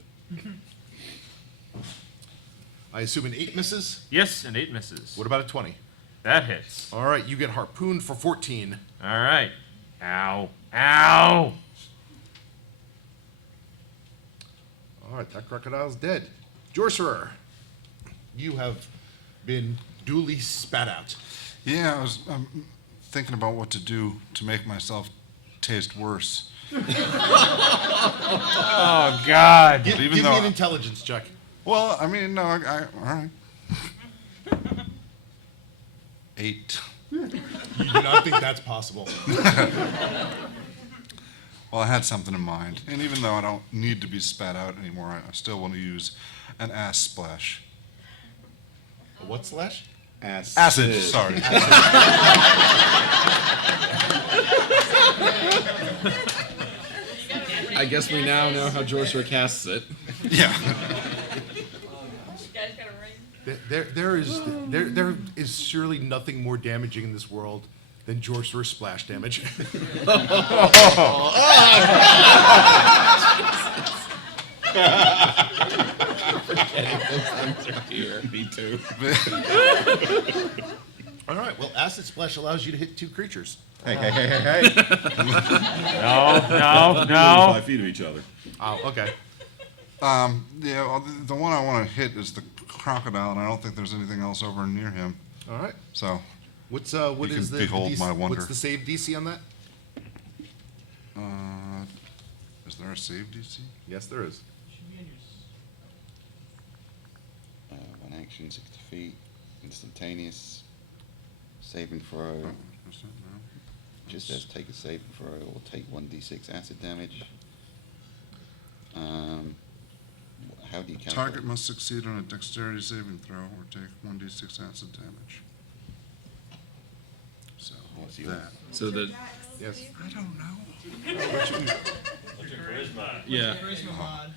I assume an 8 misses? Yes, and 8 misses. What about a 20? That hits. All right, you get harpooned for 14. All right. Ow. Ow. All right, that crocodile's dead. Jorcerer, you have been duly spat out. Yeah, I was thinking about what to do to make myself taste worse. Oh, God. Give even me though- an intelligence check. Well, I mean, no, all right. 8. You do not think that's possible. Well, I had something in mind, and even though I don't need to be spat out anymore, I still want to use an ass splash. A what slash? Acid, sorry. I guess we now know how Joshua casts it. Yeah. There is surely nothing more damaging in this world than Jorcerer splash damage. Me too. All right, well, acid splash allows you to hit 2 creatures. Hey. No. 5 feet of each other. Oh, okay. Yeah, well, the one I want to hit is the crocodile, and I don't think there's anything else over near him. All right. So, What You is can the behold DC, my wonder. What's the save DC on that? is there a save DC? Yes, there is. Should be in your One action, 60 feet, instantaneous, saving throw. Is that no? Just says take a saving throw or take 1d6 acid damage. How do you calculate? Target must succeed on a dexterity saving throw or take 1d6 acid damage. So, What's yours? that. So the Yes. I don't know. yeah. charisma mod.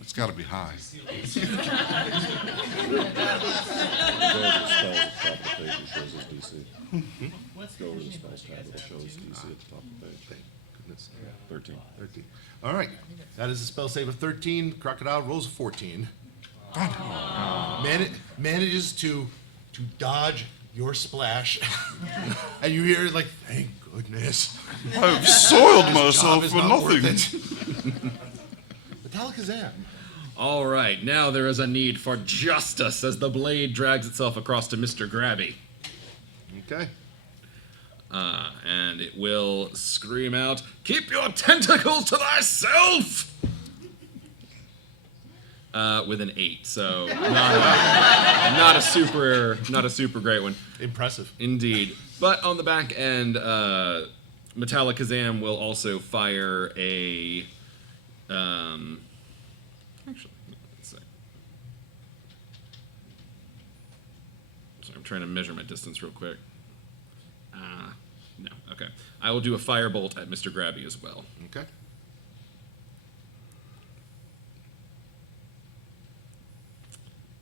It's got to be high. What's the Go over the vision spells that you tab, guys it have? shows DC at the top of the page. Thank goodness. 13. 13. All right. That is a spell save of 13. Crocodile rolls a 14. Manages to dodge your splash. And you hear like, thank goodness. I've soiled Job myself is for not worth nothing. it. Metallicazam. All right, now there is a need for justice as the blade drags itself across to Mr. Grabby. Okay. And it will scream out, "Keep your tentacles to thyself!" With an 8, so not a super great one, Impressive. indeed. But on the back end, Metallicazam will also fire a. Actually, let's see. Sorry, I'm trying to measure my distance real quick. No, okay. I will do a firebolt at Mr. Grabby as well. Okay.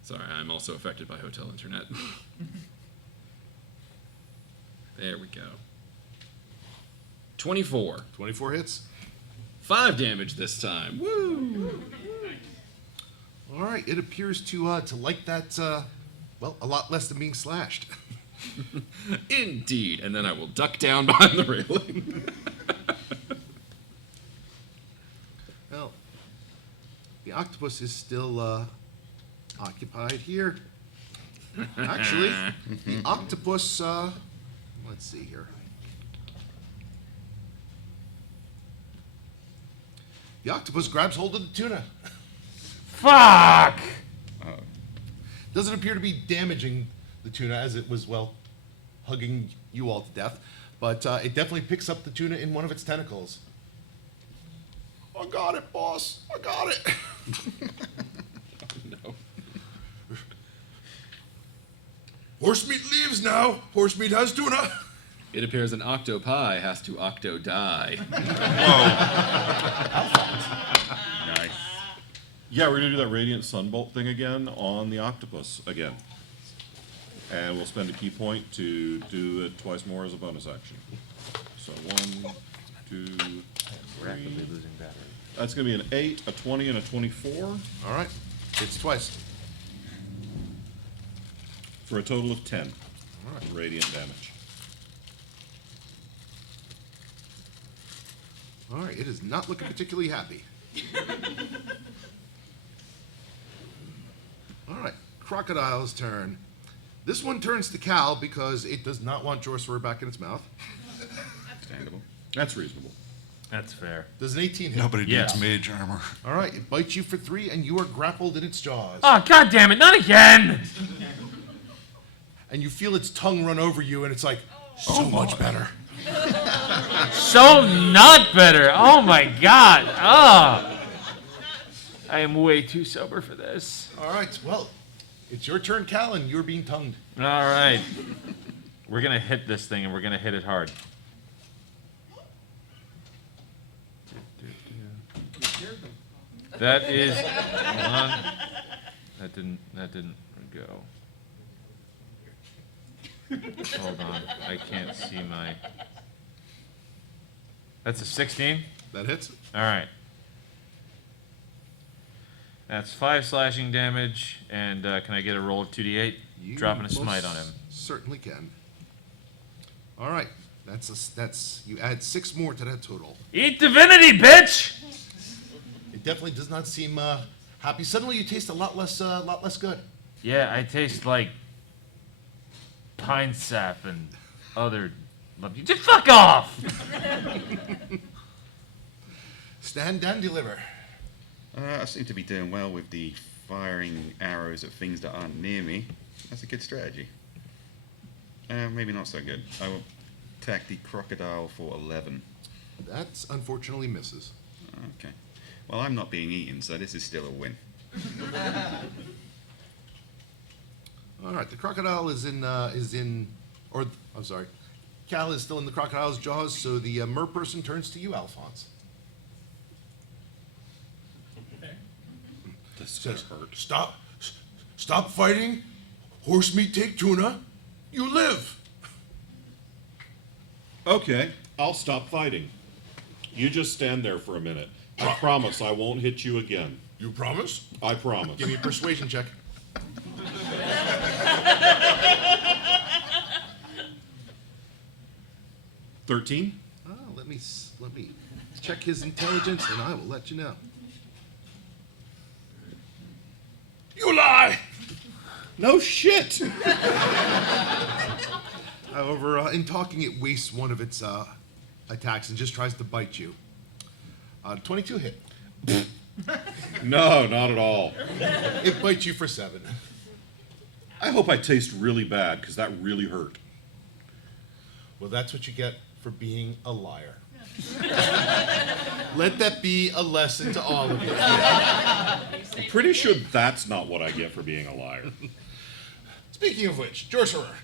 Sorry, I'm also affected by hotel internet. There we go. 24. 24 hits. 5 damage this time. Woo! All right. It appears to like that, well, a lot less than being slashed. Indeed. And then I will duck down behind the railing. Well, the octopus is still occupied here. Actually, the octopus, let's see here. The octopus grabs hold of the tuna. Fuck! Doesn't appear to be damaging the tuna as it was, well, hugging you all to death, but it definitely picks up the tuna in one of its tentacles. I got it, boss. I got it. No. Horse meat leaves now. Horse meat has tuna. It appears an octopi has to octo die. Nice. Yeah, we're gonna do that radiant sunbolt thing again on the octopus again. And we'll spend a key point to do it twice more as a bonus action. So 1, 2, 3. Rapidly losing battery. That's going to be an 8, a 20, and a 24 All right. Hits twice. for a total of 10 All right. radiant damage. All right. It is not looking particularly happy. All right. Crocodile's turn. This one turns to Cal because it does not want Jorcerer back in its mouth. Understandable. That's reasonable. That's fair. Does an 18 hit? Nobody Yeah. needs mage armor. All right. It bites you for 3, and you are grappled in its jaws. Oh, god damn it, not again! And you feel its tongue run over you, and it's like, so much better. So not better. Oh my god. Oh. I am way too sober for this. All right. Well, it's your turn, Cal, and you're being tongued. All right. We're going to hit this thing, and we're going to hit it hard. That is... Hold on. That didn't go. Hold on. I can't see my... That's a 16? That hits. All right. That's 5 slashing damage, and can I get a roll of 2d8? You Dropping a smite on him. Certainly can. All right. That's you add 6 more to that total. Eat divinity, bitch! It definitely does not seem happy. Suddenly, you taste a lot less good. Yeah, I taste like pine sap and other. Just fuck off! Stand down, deliver. I seem to be doing well with the firing arrows at things that aren't near me. That's a good strategy. Maybe not so good. I will attack the crocodile for 11. That unfortunately misses. Okay. Well, I'm not being eaten, so this is still a win. All right. The crocodile I'm sorry. Cal is still in the crocodile's jaws, so the mer person turns to you, Alphonse. This Says, hurt. Stop fighting. Horse meat take tuna. You live. Okay, I'll stop fighting. You just stand there for a minute. I promise I won't hit you again. You promise? I promise. Give me a persuasion check. 13? Let me check his intelligence, and I will let you know. You lie. No shit! However, in talking, it wastes one of its attacks and just tries to bite you. 22 hit. No, not at all. It bites you for 7. I hope I taste really bad, because that really hurt. Well, that's what you get for being a liar. Let that be a lesson to all of you. I'm pretty sure that's not what I get for being a liar. Speaking of which, Jorcerer.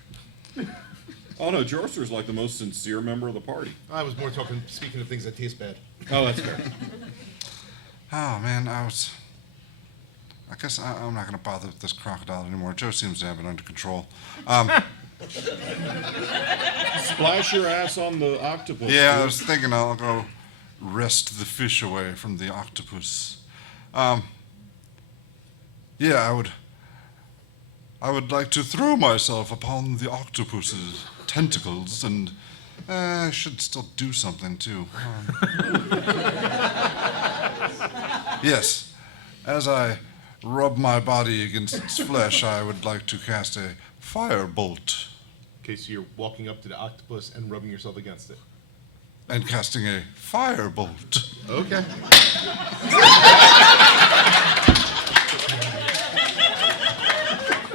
Oh no, Jorcer's like the most sincere member of the party. I was more speaking of things that taste bad. Oh, that's fair. Oh man, I guess I'm not going to bother with this crocodile anymore. Joe seems to have it under control. Splash your ass on the octopus. Yeah, I dude. was thinking I'll go wrest the fish away from the octopus. Yeah, I would like to throw myself upon the octopus's tentacles, and I should still do something too. Yes, as I rub my body against its flesh, I would like to cast a firebolt. Okay, so you're walking up to the octopus and rubbing yourself against it. And casting a firebolt. Okay.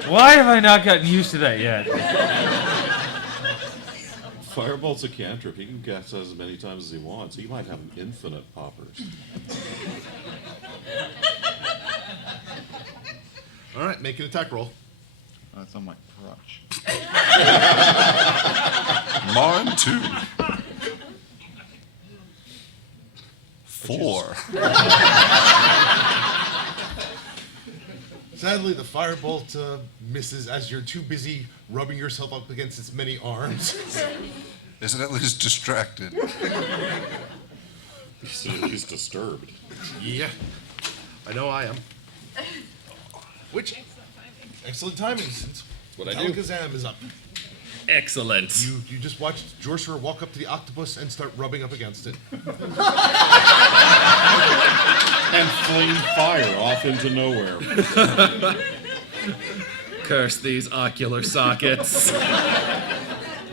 Why have I not gotten used to that yet? Firebolt's a cantrip. He can cast as many times as he wants. He might have infinite poppers. All right, make an attack roll. That's on my crotch. Mine too. 4. Sadly, the firebolt misses as you're too busy rubbing yourself up against its many arms. Is it at least distracted? He's disturbed. Yeah, I know I am. Which, excellent timing since What I do. Kazam is up. Excellent. You just watched Jorcerer walk up to the octopus and start rubbing up against it. And flame fire off into nowhere. Curse these ocular sockets.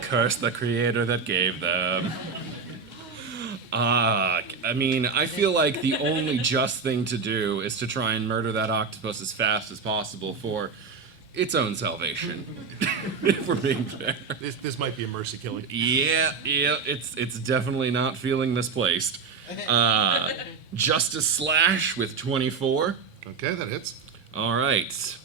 Curse the creator that gave them. I mean, I feel like the only just thing to do is to try and murder that octopus as fast as possible for its own salvation. If we're being fair. This might be a mercy killing. Yeah, it's definitely not feeling misplaced. Justice Slash with 24. Okay, that hits. All right.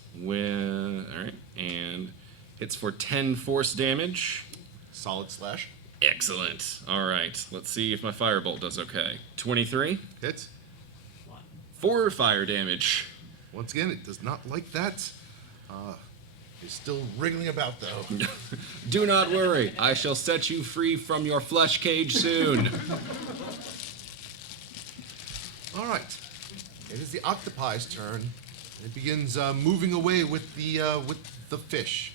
And hits for 10 force damage. Solid slash. Excellent. All right. Let's see if my firebolt does okay. 23. Hits. 4 fire damage. Once again, it does not like that. It's still wriggling about, though. Do not worry. I shall set you free from your flesh cage soon. All right. It is the octopi's turn. It begins moving away with the fish.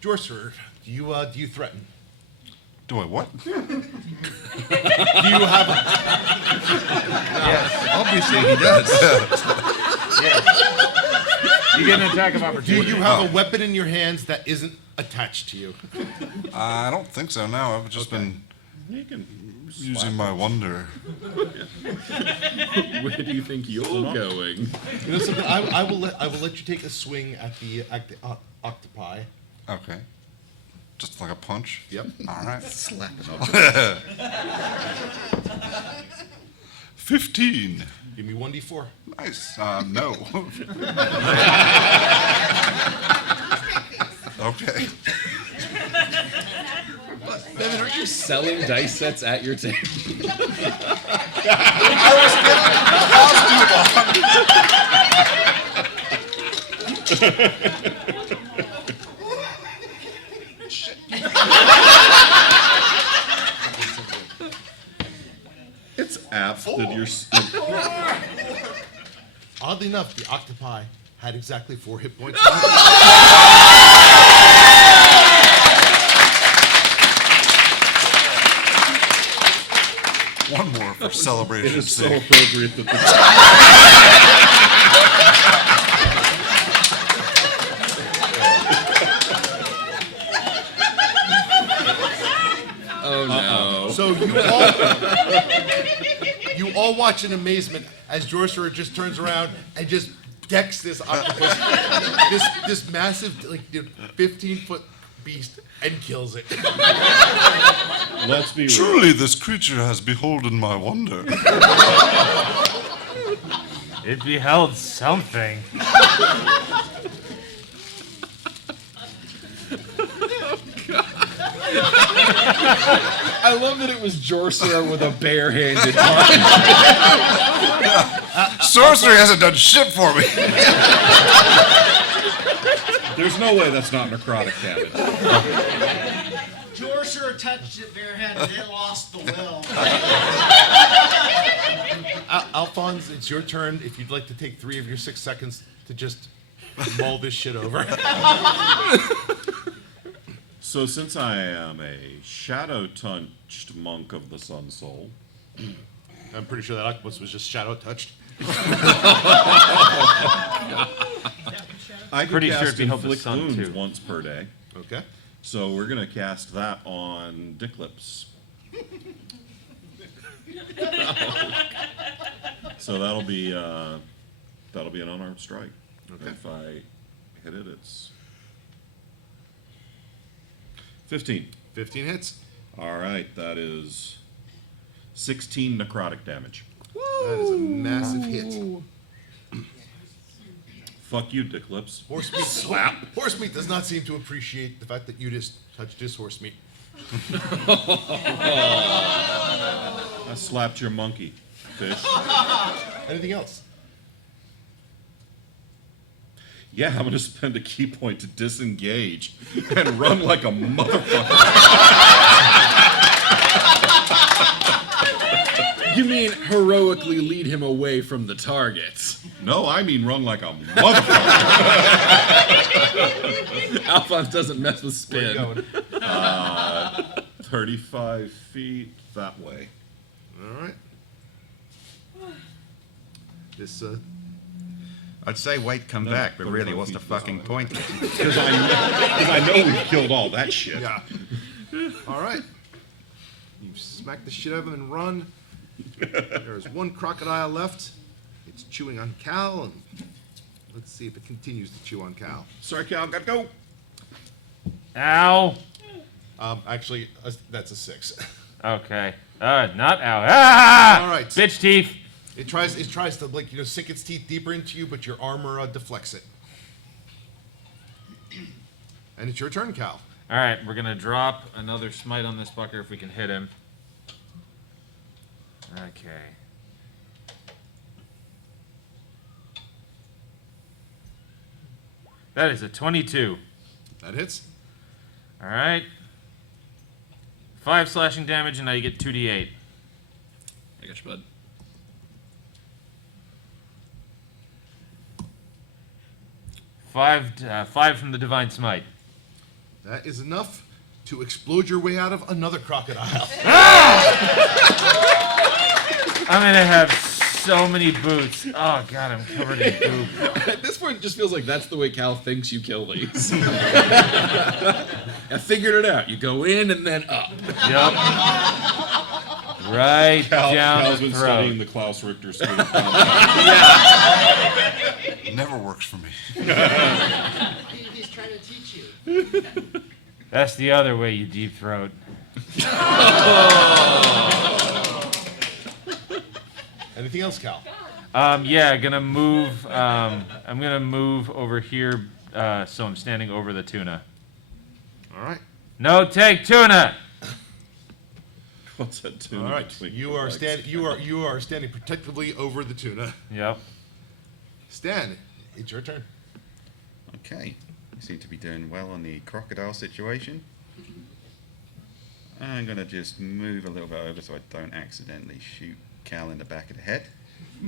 Jorcerer, do you threaten? Do I what? Do you have Obviously he does. You get an attack of do opportunity. you have a weapon in your hands that isn't attached to you? I don't think so, no. I've just been using my wonder. Where do you think you're going? You know something? I will let you take a swing at the octopi. Okay. Just like a punch? Yep. All right. Slap it off. 15. Give me 1d4. Nice. No. Okay. Devin, aren't you selling dice sets at your table? It's apt that you're. Oddly enough, the octopi had exactly 4 hit points. One more for It celebration's is so sake. appropriate that the. Oh no. So you all watch in amazement as Jorcerer just turns around and just decks this octopus, this massive 15-foot beast, and kills it. Let's be real. Truly, this creature has beholden my wonder. It beheld something. I love that it was Jorcerer with a barehanded punch. Sorcery hasn't done shit for me. There's no way that's not necrotic damage. Jorcerer touched it barehanded, it lost the will. Alphonse, it's your turn. If you'd like to take 3 of your 6 seconds to just mull this shit over. So since I am a shadow-touched monk of the Sun Soul, I'm pretty sure that octopus was just shadow touched. I can Pretty sure cast it'd be help the inflict sun, wounds too. once per day. Okay. So we're gonna cast that on Dicklips. So that'll be an unarmed strike. Okay. If I hit it, it's 15. 15 hits. All right, that is 16 necrotic damage. That is a massive hit. Fuck you, Dicklips. Horse meat slap. Horse meat does not seem to appreciate the fact that you just touched his horse meat. I slapped your monkey, fish. Anything else? Yeah, I'm gonna spend a key point to disengage and run like a motherfucker. You mean heroically lead him away from the targets? No, I mean run like a motherfucker. Alphonse doesn't mess with Where you spin. going? 35 feet that way. All right. This, I'd say wait, come back, but really, 25 what's the feet fucking is point? Because I know we've killed all that shit. yeah. All right. You smack the shit out of him and run. There's one crocodile left. It's chewing on Cal, and let's see if it continues to chew on Cal. Sorry, Cal, gotta go. Ow. Actually, that's a 6. Okay. Not ow. Ah! All right. Bitch teeth. It tries to, like, sink its teeth deeper into you, but your armor deflects it. And it's your turn, Cal. All right, we're gonna drop another smite on this fucker if we can hit him. Okay. That is a 22. That hits. All right. 5 slashing damage, and now you get 2d8. I got you, bud. 5 from the divine smite. That is enough to explode your way out of another crocodile. I'm gonna have so many boots. Oh god, I'm covered in poop. At this point, it just feels like that's the way Cal thinks you kill these. I figured it out. You go in and then up. Yep. Right down Cal's the been throat. studying the Klaus Richter school. Never works for me. He's trying to teach you. That's the other way, you deep throat. Anything else, Cal? Yeah, gonna move. I'm gonna move over here, so I'm standing over the tuna. All right. No take tuna. What's that tune? All right. between You your are legs? you are standing protectively over the tuna. Yep. Stan, it's your turn. Okay, you seem to be doing well on the crocodile situation. I'm gonna just move a little bit over so I don't accidentally shoot Cal in the back of the head,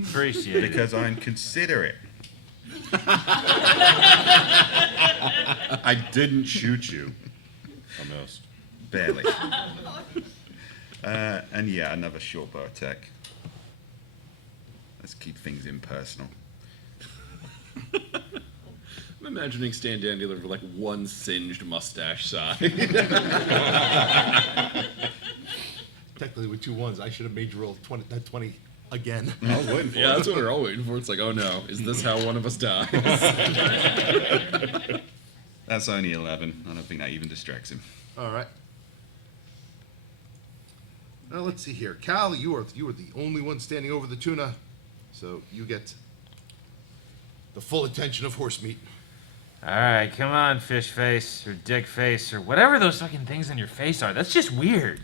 Appreciate it. because I'm considerate. I didn't shoot you. I missed. Barely. And yeah, another short bow attack. Let's keep things impersonal. I'm imagining Stan Dandelion with like one singed mustache side. Technically, with 2 1s, I should have made you roll 20 again. I was waiting for Yeah, it. that's what we're all waiting for. It's like, oh no, is this how one of us dies? That's only 11. I don't think that even distracts him. All right. Now let's see here, Cal. You are the only one standing over the tuna, so you get the full attention of horse meat. All right, come on, fish face or dick face or whatever those fucking things in your face are. That's just weird.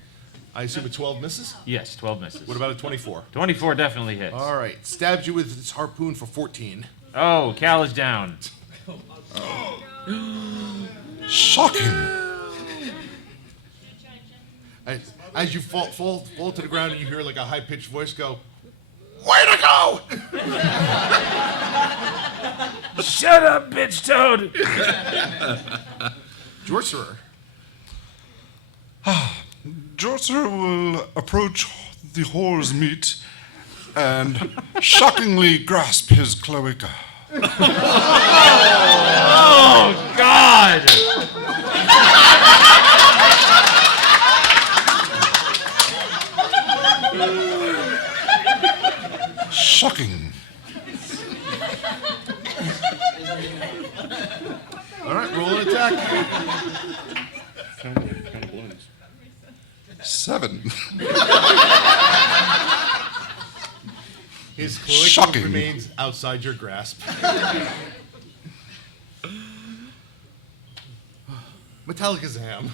I assume a 12 misses. Yes, 12 misses. What about a 24? 24 definitely hits. All right, stabs you with its harpoon for 14. Oh, Cal is down. Shocking! As you fall to the ground and you hear like a high-pitched voice go, "Way to go!" Shut up, bitch toad. Jorcerer. Jorcer will approach the whore's meat and shockingly grasp his cloaca. Oh God. Shocking. All right, roll an attack. Kind of blows. 7. His cloaca Shocking. remains outside your grasp. Metallicazam.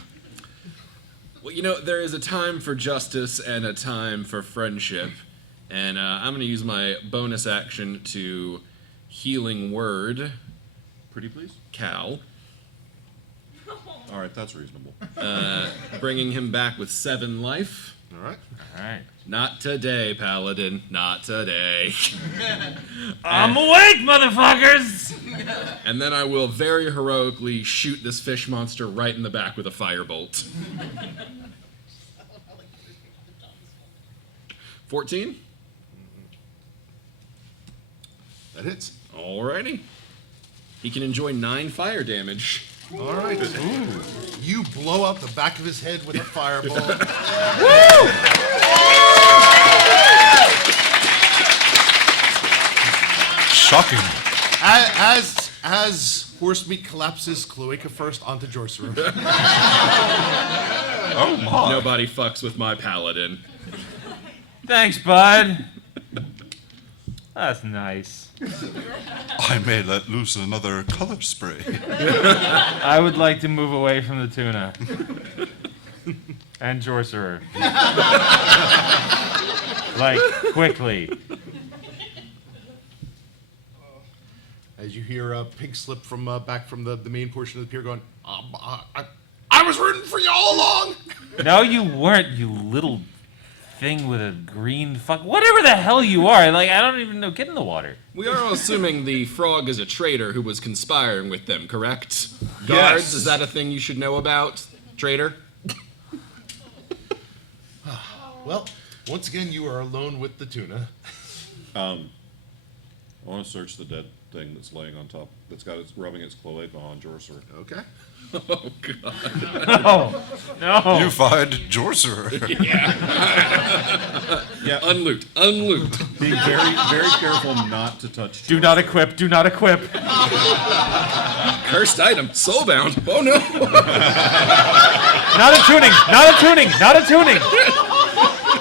Well, you know, there is a time for justice and a time for friendship. And I'm going to use my bonus action to healing word Pretty please? Cal, All right, that's reasonable. bringing him back with 7 life. All right. All right. Not today, Paladin. Not today. I'm awake, motherfuckers! And then I will very heroically shoot this fish monster right in the back with a firebolt. 14? That hits. Alrighty. He can enjoy 9 fire damage. All right. Ooh. You blow out the back of his head with a fireball. Shocking. As horse meat collapses cloaca first onto Jorcerer. Oh my. Nobody fucks with my Paladin. Thanks, bud. That's nice. I may let loose another color spray. I would like to move away from the tuna. And Jorcerer. Like, quickly. As you hear Pink slip from back from the main portion of the pier going, I was rooting for you all along! No, you weren't, you little thing with a green fuck. Whatever the hell you are. Like, I don't even know. Get in the water. We are all assuming the frog is a traitor who was conspiring with them, correct? Guards, Yes. is that a thing you should know about? Traitor? Well, once again, you are alone with the tuna. I want to search the dead thing that's laying on top. That's got its rubbing its cloaca on Jorcerer. Okay. Oh, God. No. No. You find Jorcerer. Yeah, Unloot. Unloot. be very, very careful not to touch. Do not equip. Do not equip. Cursed item. Soulbound. Oh, no. Not a tuning. Not a tuning. Not a tuning.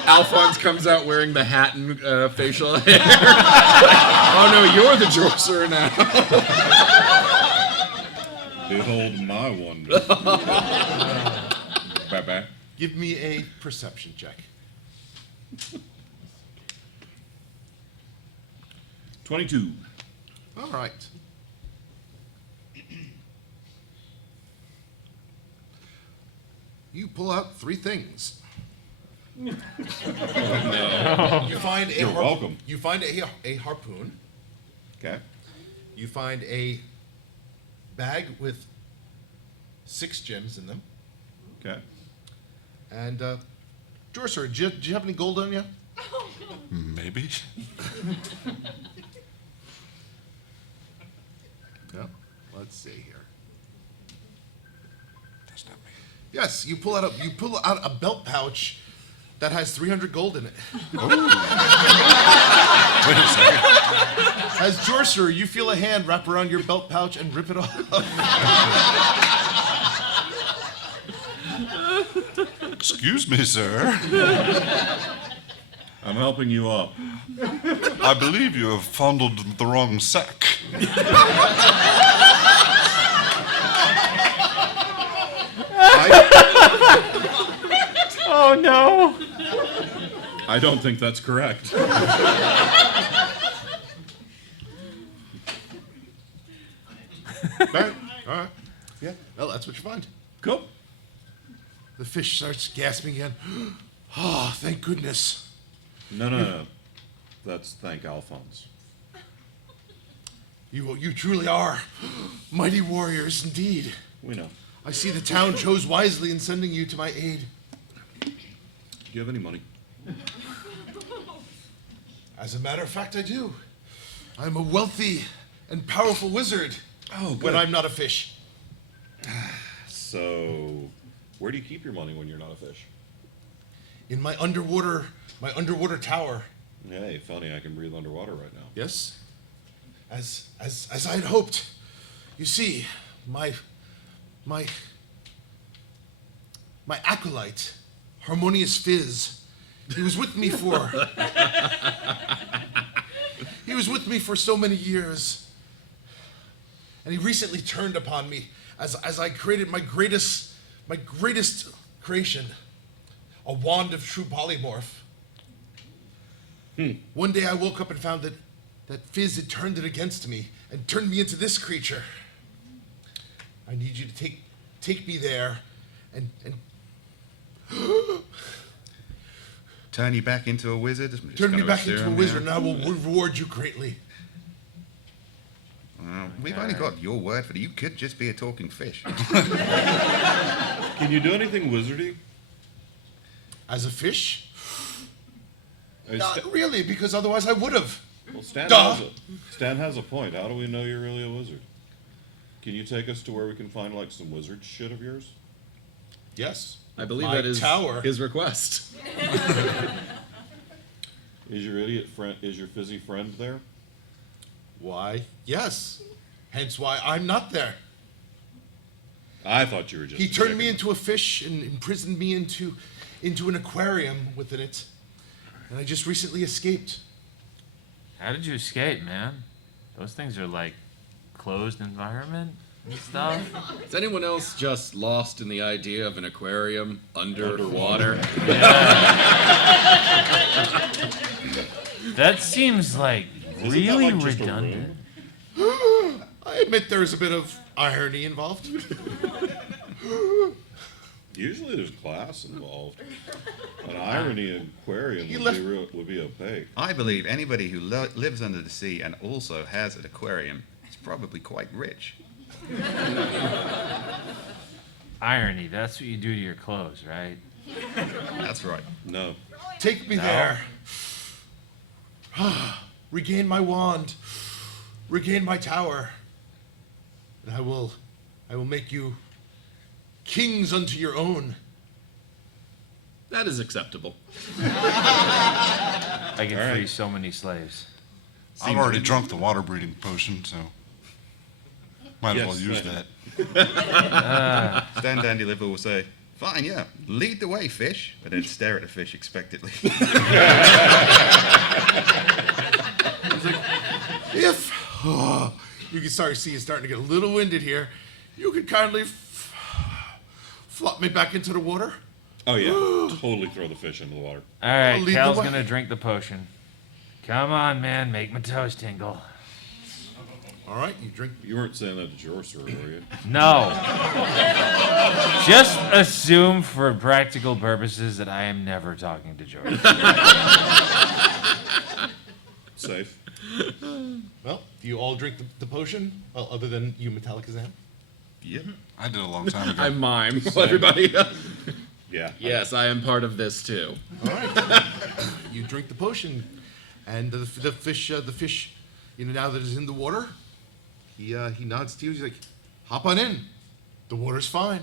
Alphonse comes out wearing the hat and facial hair. Oh, no, you're the Jorcerer now. Behold my wonder. Bye-bye. Give me a perception check. 22. All right. You pull out 3 things. You find a You're welcome. You find a harpoon. Okay. You find a bag with 6 gems in them. Okay. And Jorcerer, do you have any gold on you? Maybe. No. Let's see here. That's not me. Yes, you pull out a belt pouch that has 300 gold in it. Wait a second. As Jorcerer, you feel a hand wrap around your belt pouch and rip it off. Excuse me, sir. I'm helping you up. I believe you have fondled the wrong sack. Oh, no. I don't think that's correct. All right. Yeah. Well, that's what you find. Cool. The fish starts gasping again. Oh, thank goodness. No. That's thank Alphonse. You truly are mighty warriors indeed. We know. I see the town chose wisely in sending you to my aid. Do you have any money? As a matter of fact, I do. I'm a wealthy and powerful wizard. Oh, when I'm not a fish. So, where do you keep your money when you're not a fish? In my underwater tower. Hey, funny, I can breathe underwater right now. Yes. As I had hoped. You see, my acolyte, Harmonious Fizz, he was with me for so many years. And he recently turned upon me as I created my greatest creation, a wand of true polymorph. One day I woke up and found that Fizz had turned it against me and turned me into this creature. I need you to take me there and Turn you back into a wizard? I'm just turn me gonna back into a assume, wizard, yeah. and I will reward you greatly. Well, we've only got your word for it. You could just be a talking fish. Can you do anything wizardy? As a fish? Hey, Not really, because otherwise I would have. Well, Stan Duh. Stan has a point. How do we know you're really a wizard? Can you take us to where we can find like some wizard shit of yours? Yes. I believe My that is tower. his request. Is your idiot friend? Is your fizzy friend there? Why, yes. Hence why I'm not there. I thought you were just. He turned me checking. into a fish and imprisoned me into an aquarium within it. And I just recently escaped. How did you escape, man? Those things are like closed environment and stuff. Is anyone else just lost in the idea of an aquarium underwater? That seems like Isn't that really like just a redundant. room? I admit there is a bit of irony involved. Usually there's class involved. An irony aquarium You would left- be would be opaque. I believe anybody who lives under the sea and also has an aquarium is probably quite rich. Irony, that's what you do to your clothes, right? That's right. No. Take me No. there. Regain my wand. Regain my tower. And I will make you kings unto your own. That is acceptable. I can All right. free so many slaves. I've already drunk the water breathing potion, so might as well use Yes, that. Stan Dandyliver will say, "Fine, yeah, lead the way, fish," but then stare at the fish expectantly. If you can see it's starting to get a little winded here, you could kindly flop me back into the water. Oh yeah. Totally throw the fish into the water. All right, lead the Cal's way. gonna drink the potion. Come on, man, make my toes tingle. All right, you drink. You weren't saying that to Jorcerer, were you? No. Just assume for practical purposes that I am never talking to George. Safe. Well, do you all drink the potion? Well, other than you, Metallicazam? Yep. I did a long time ago. I mime while everybody else. Yeah. Yes, I am part of this too. All right. You drink the potion, and the fish, now that it's in the water, he nods to you. He's like, "Hop on in. The water's fine."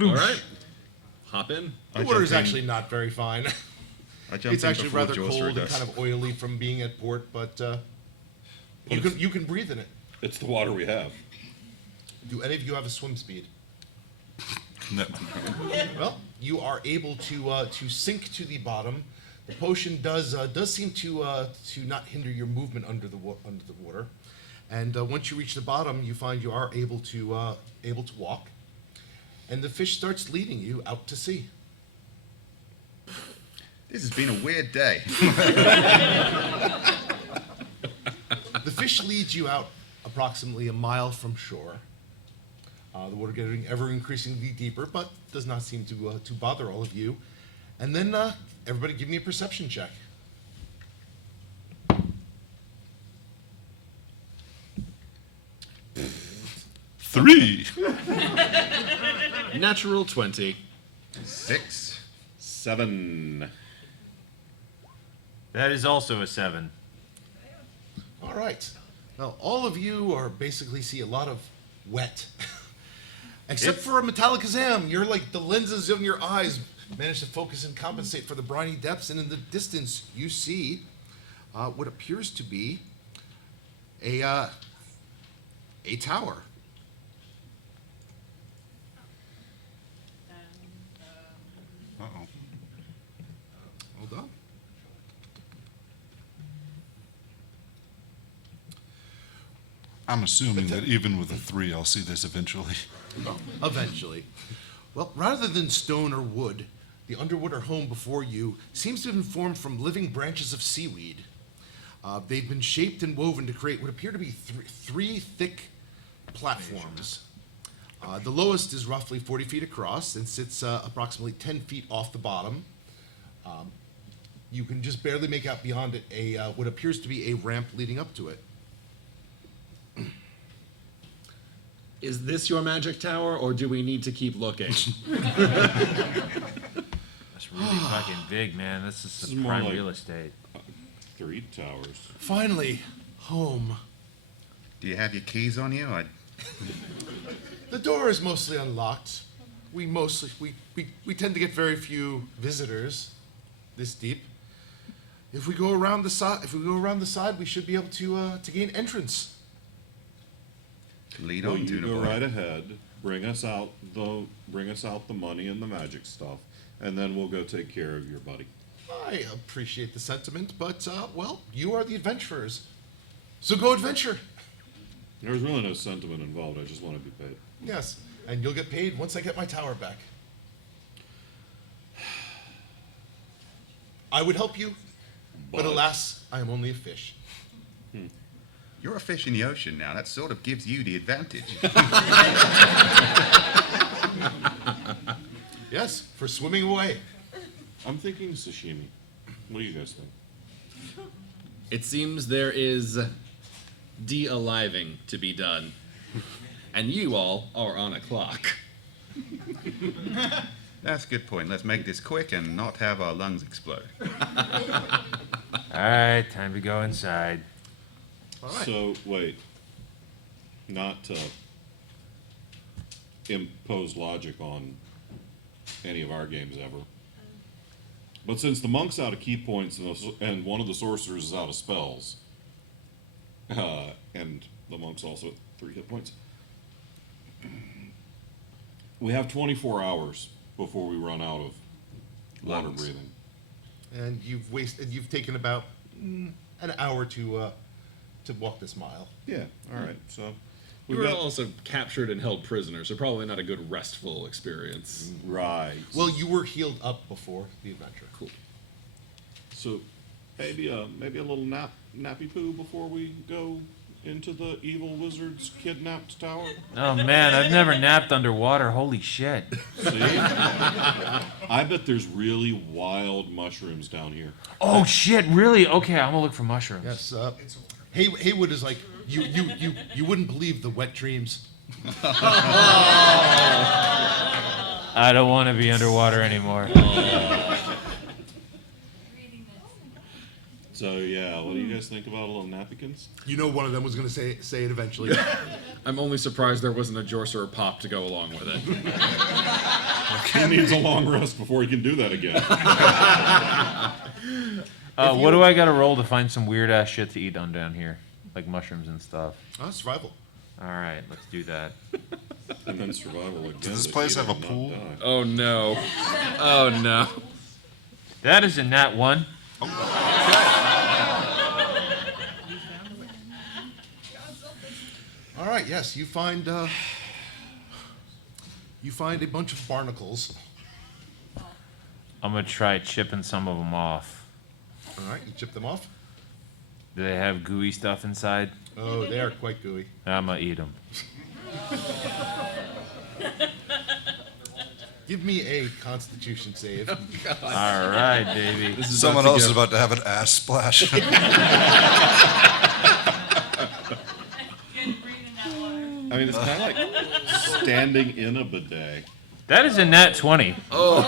All right. Hop in. The water is actually not very fine. I jump It's in actually before rather Jorcerer cold and does. kind of oily from being at port, but you can breathe in it. It's the water we have. Do any of you have a swim speed? No. Well, you are able to sink to the bottom. The potion does seem to not hinder your movement under the water, and once you reach the bottom, you find you are able to walk, and the fish starts leading you out to sea. This has been a weird day. The fish leads you out approximately a mile from shore. The water getting ever increasingly deeper, but does not seem to bother all of you. And then everybody, give me a perception check. Three. Natural 20. 6. 7. That is also a 7. All right. Now, all of you are basically see a lot of wet. Except for a Metallicazam. You're like the lenses in your eyes manage to focus and compensate for the briny depths, and in the distance you see what appears to be a tower. Uh-oh. Hold on. I'm assuming that even with a 3, I'll see this eventually. Eventually. Well, rather than stone or wood, the underwater home before you seems to have been formed from living branches of seaweed. They've been shaped and woven to create what appear to be three thick platforms. The lowest is roughly 40 feet across and sits approximately 10 feet off the bottom. You can just barely make out beyond it what appears to be a ramp leading up to it. Is this your magic tower, or do we need to keep looking? That's really fucking big, man. This is This is some more prime like- real estate. 3 towers. Finally, home. Do you have your keys on you? The door is mostly unlocked. We tend to get very few visitors this deep. If we go around the side, we should be able to gain entrance. Lead Well, on, you Tuna go Boy. right ahead. Bring us out the money and the magic stuff, and then we'll go take care of your buddy. I appreciate the sentiment, but well, you are the adventurers, so go adventure. There's really no sentiment involved. I just want to be paid. Yes, and you'll get paid once I get my tower back. I would help you, but alas, I am only a fish. You're a fish in the ocean now. That sort of gives you the advantage. Yes, for swimming away. I'm thinking sashimi. What do you guys think? It seems there is de-aliving to be done. And you all are on a clock. That's a good point. Let's make this quick and not have our lungs explode. Alright, time to go inside. All right. So, wait. Not to impose logic on any of our games ever. But since the monk's out of key points and one of the sorcerers is out of spells, and the monk's also at 3 hit points, we have 24 hours before we run out of water Lungs. breathing. And you've taken about an hour to walk this mile. Yeah, all right. So You we've were got also captured and held prisoner, so probably not a good restful experience. right. Well, you were healed up before the adventure. Cool. So maybe a little nappy poo before we go into the evil wizard's kidnapped tower. Oh man, I've never napped underwater. Holy shit. See, I bet there's really wild mushrooms down here. Oh shit, really? Okay, I'm gonna look for mushrooms. Yes. Haywood is like you wouldn't believe the wet dreams. I don't want to be underwater anymore. So yeah, what do you guys think about a little napkins? You know, one of them was going to say it eventually. I'm only surprised there wasn't a Jorcerer pop to go along with it. He needs a long rest before he can do that again. What do I gotta roll to find some weird ass shit to eat on down here? Like mushrooms and stuff. Survival. Alright, let's do that. And then survival again. Does this to place heal have a and not pool? die. Oh no. Oh no. That is a nat 1. All right. Yes, you find a bunch of barnacles. I'm gonna try chipping some of them off. All right. You chip them off. Do they have gooey stuff inside? Oh, they are quite gooey. I'm gonna eat them. Give me a Constitution save. Alright, baby. Someone else is about to have an ass splash. Good breathing that water. I mean, it's kind of like standing in a bidet. That is a nat 20. All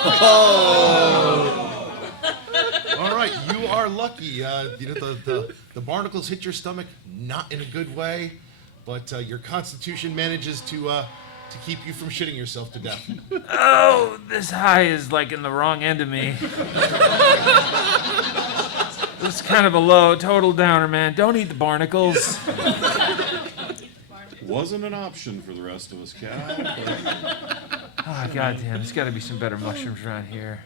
right, you are lucky. You know, the barnacles hit your stomach, not in a good way, but your Constitution manages to keep you from shitting yourself to death. Oh, this high is like in the wrong end of me. This is kind of a low total downer, man. Don't eat the barnacles. Wasn't an option for the rest of us, Cal. Oh, goddamn, there's gotta be some better mushrooms around here.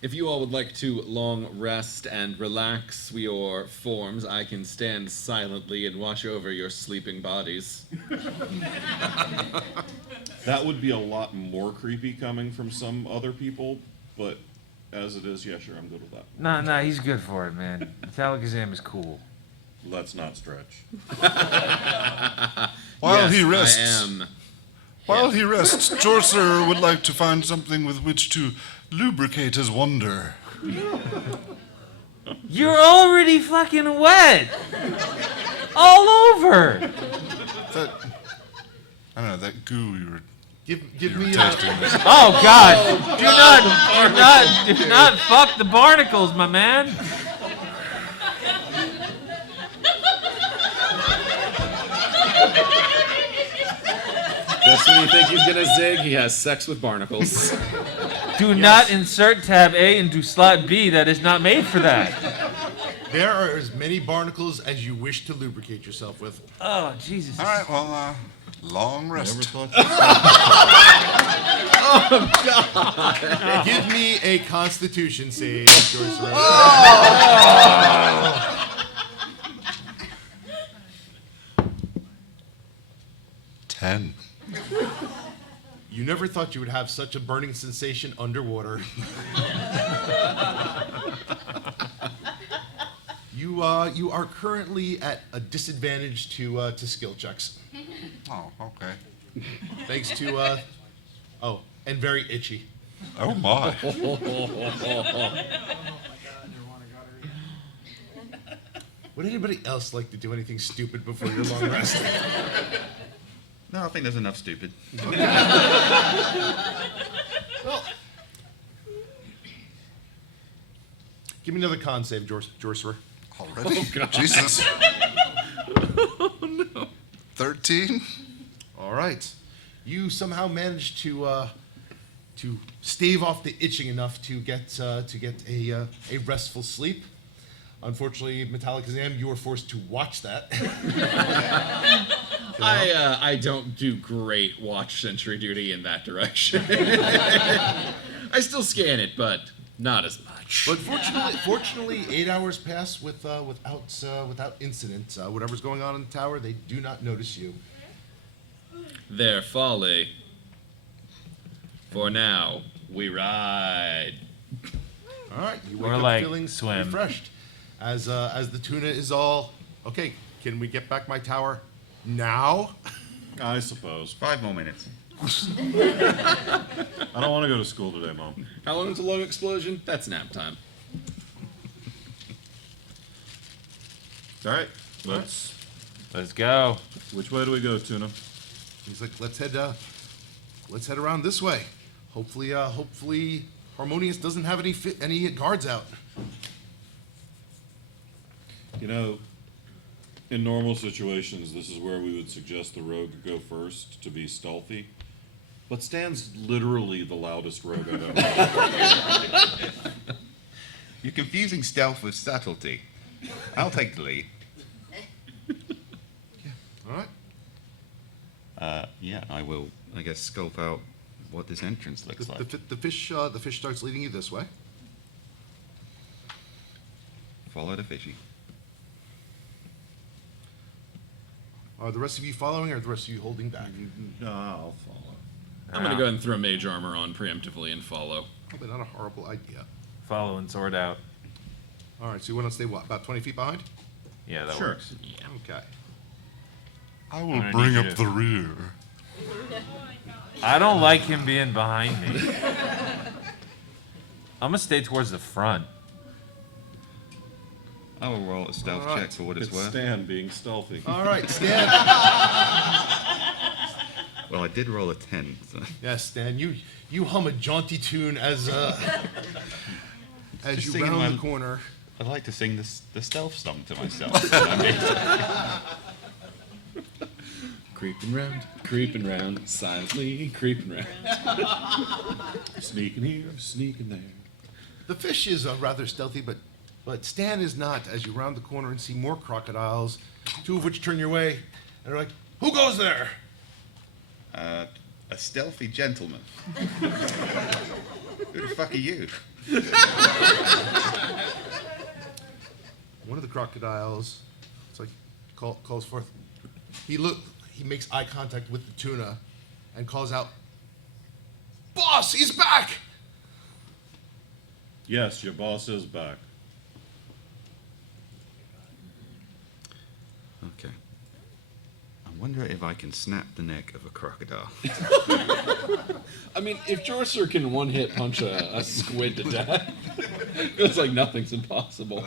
If you all would like to long rest and relax your forms, I can stand silently and watch over your sleeping bodies. That would be a lot more creepy coming from some other people, but as it is, yeah, sure, I'm good with that. Nah, he's good for it, man. Metallicazam is cool. Let's not stretch. While Yes, he rests, I am. while he rests, Sorcerer would like to find something with which to lubricate his wonder. You're already fucking wet. All over. That, I don't know, that goo you were Give me tasting. Oh God! Do not fuck the barnacles, my man. Just when you think he's gonna zig, he has sex with barnacles. Do not insert tab A into slot B. That is not made for that. There are as many barnacles as you wish to lubricate yourself with. Oh Jesus! All right, well, long rest. Give me a Constitution save, Sorcerer. 10. You never thought you would have such a burning sensation underwater. You are currently at a disadvantage to skill checks, Oh, okay. thanks to and very itchy. Oh my. Would anybody else like to do anything stupid before your long rest? No, I think there's enough stupid. Well, give me another con save, Sorcerer. Already? Jesus. Oh no. 13? All right, you somehow managed to stave off the itching enough to get a restful sleep. Unfortunately, Metallicazam, you were forced to watch that. I don't do great watch sentry duty in that direction. I still scan it, but not as much. But fortunately, 8 hours pass without incident. Whatever's going on in the tower, they do not notice you. Their folly. For now, we ride. All right, you Or wake up like feeling swim. refreshed. As the tuna is all okay. Can we get back my tower now? I suppose. 5 more minutes. I don't want to go to school today, Mom. How long is a long explosion? That's nap time. All right, let's. Let's go. Which way do we go, Tuna? He's like, let's head around this way. Hopefully, Harmonious doesn't have any guards out. You know, in normal situations, this is where we would suggest the rogue go first to be stealthy. But Stan's literally the loudest rogue I've ever met. You're confusing stealth with subtlety. I'll take the lead. All right. Yeah, I will, I guess, scope out what this entrance looks like. The fish starts leading you this way. Follow the fishy. Are the rest of you following, or are the rest of you holding back? No, I'll follow. I'm gonna go ahead and throw mage armor on preemptively and follow. Probably not a horrible idea. Follow and sword out. All right, so you want to stay what, about 20 feet behind? Yeah, that Sure. works. Okay. I will gonna bring need up you to- the rear. I don't like him being behind me. I'm gonna stay towards the front. I will roll a stealth All right. check for what it's It's worth. Stan being stealthy. All right, Stan. Well, I did roll a 10. So. Yes, Stan. You hum a jaunty tune as Just you singing round my- the corner. I'd like to sing the stealth song to myself. Creeping round, silently creeping round. Sneaking here, sneaking there. The fish is rather stealthy, but Stan is not. As you round the corner and see more crocodiles, two of which turn your way, and they're like, "Who goes there?" A stealthy gentleman. Who the fuck are you? One of the crocodiles, it's like calls forth. He makes eye contact with the tuna, and calls out, "Boss, he's back!" Yes, your boss is back. Okay. wonder if I can snap the neck of a crocodile. I mean, if Jorser can one-hit punch a squid to death, feels like nothing's impossible.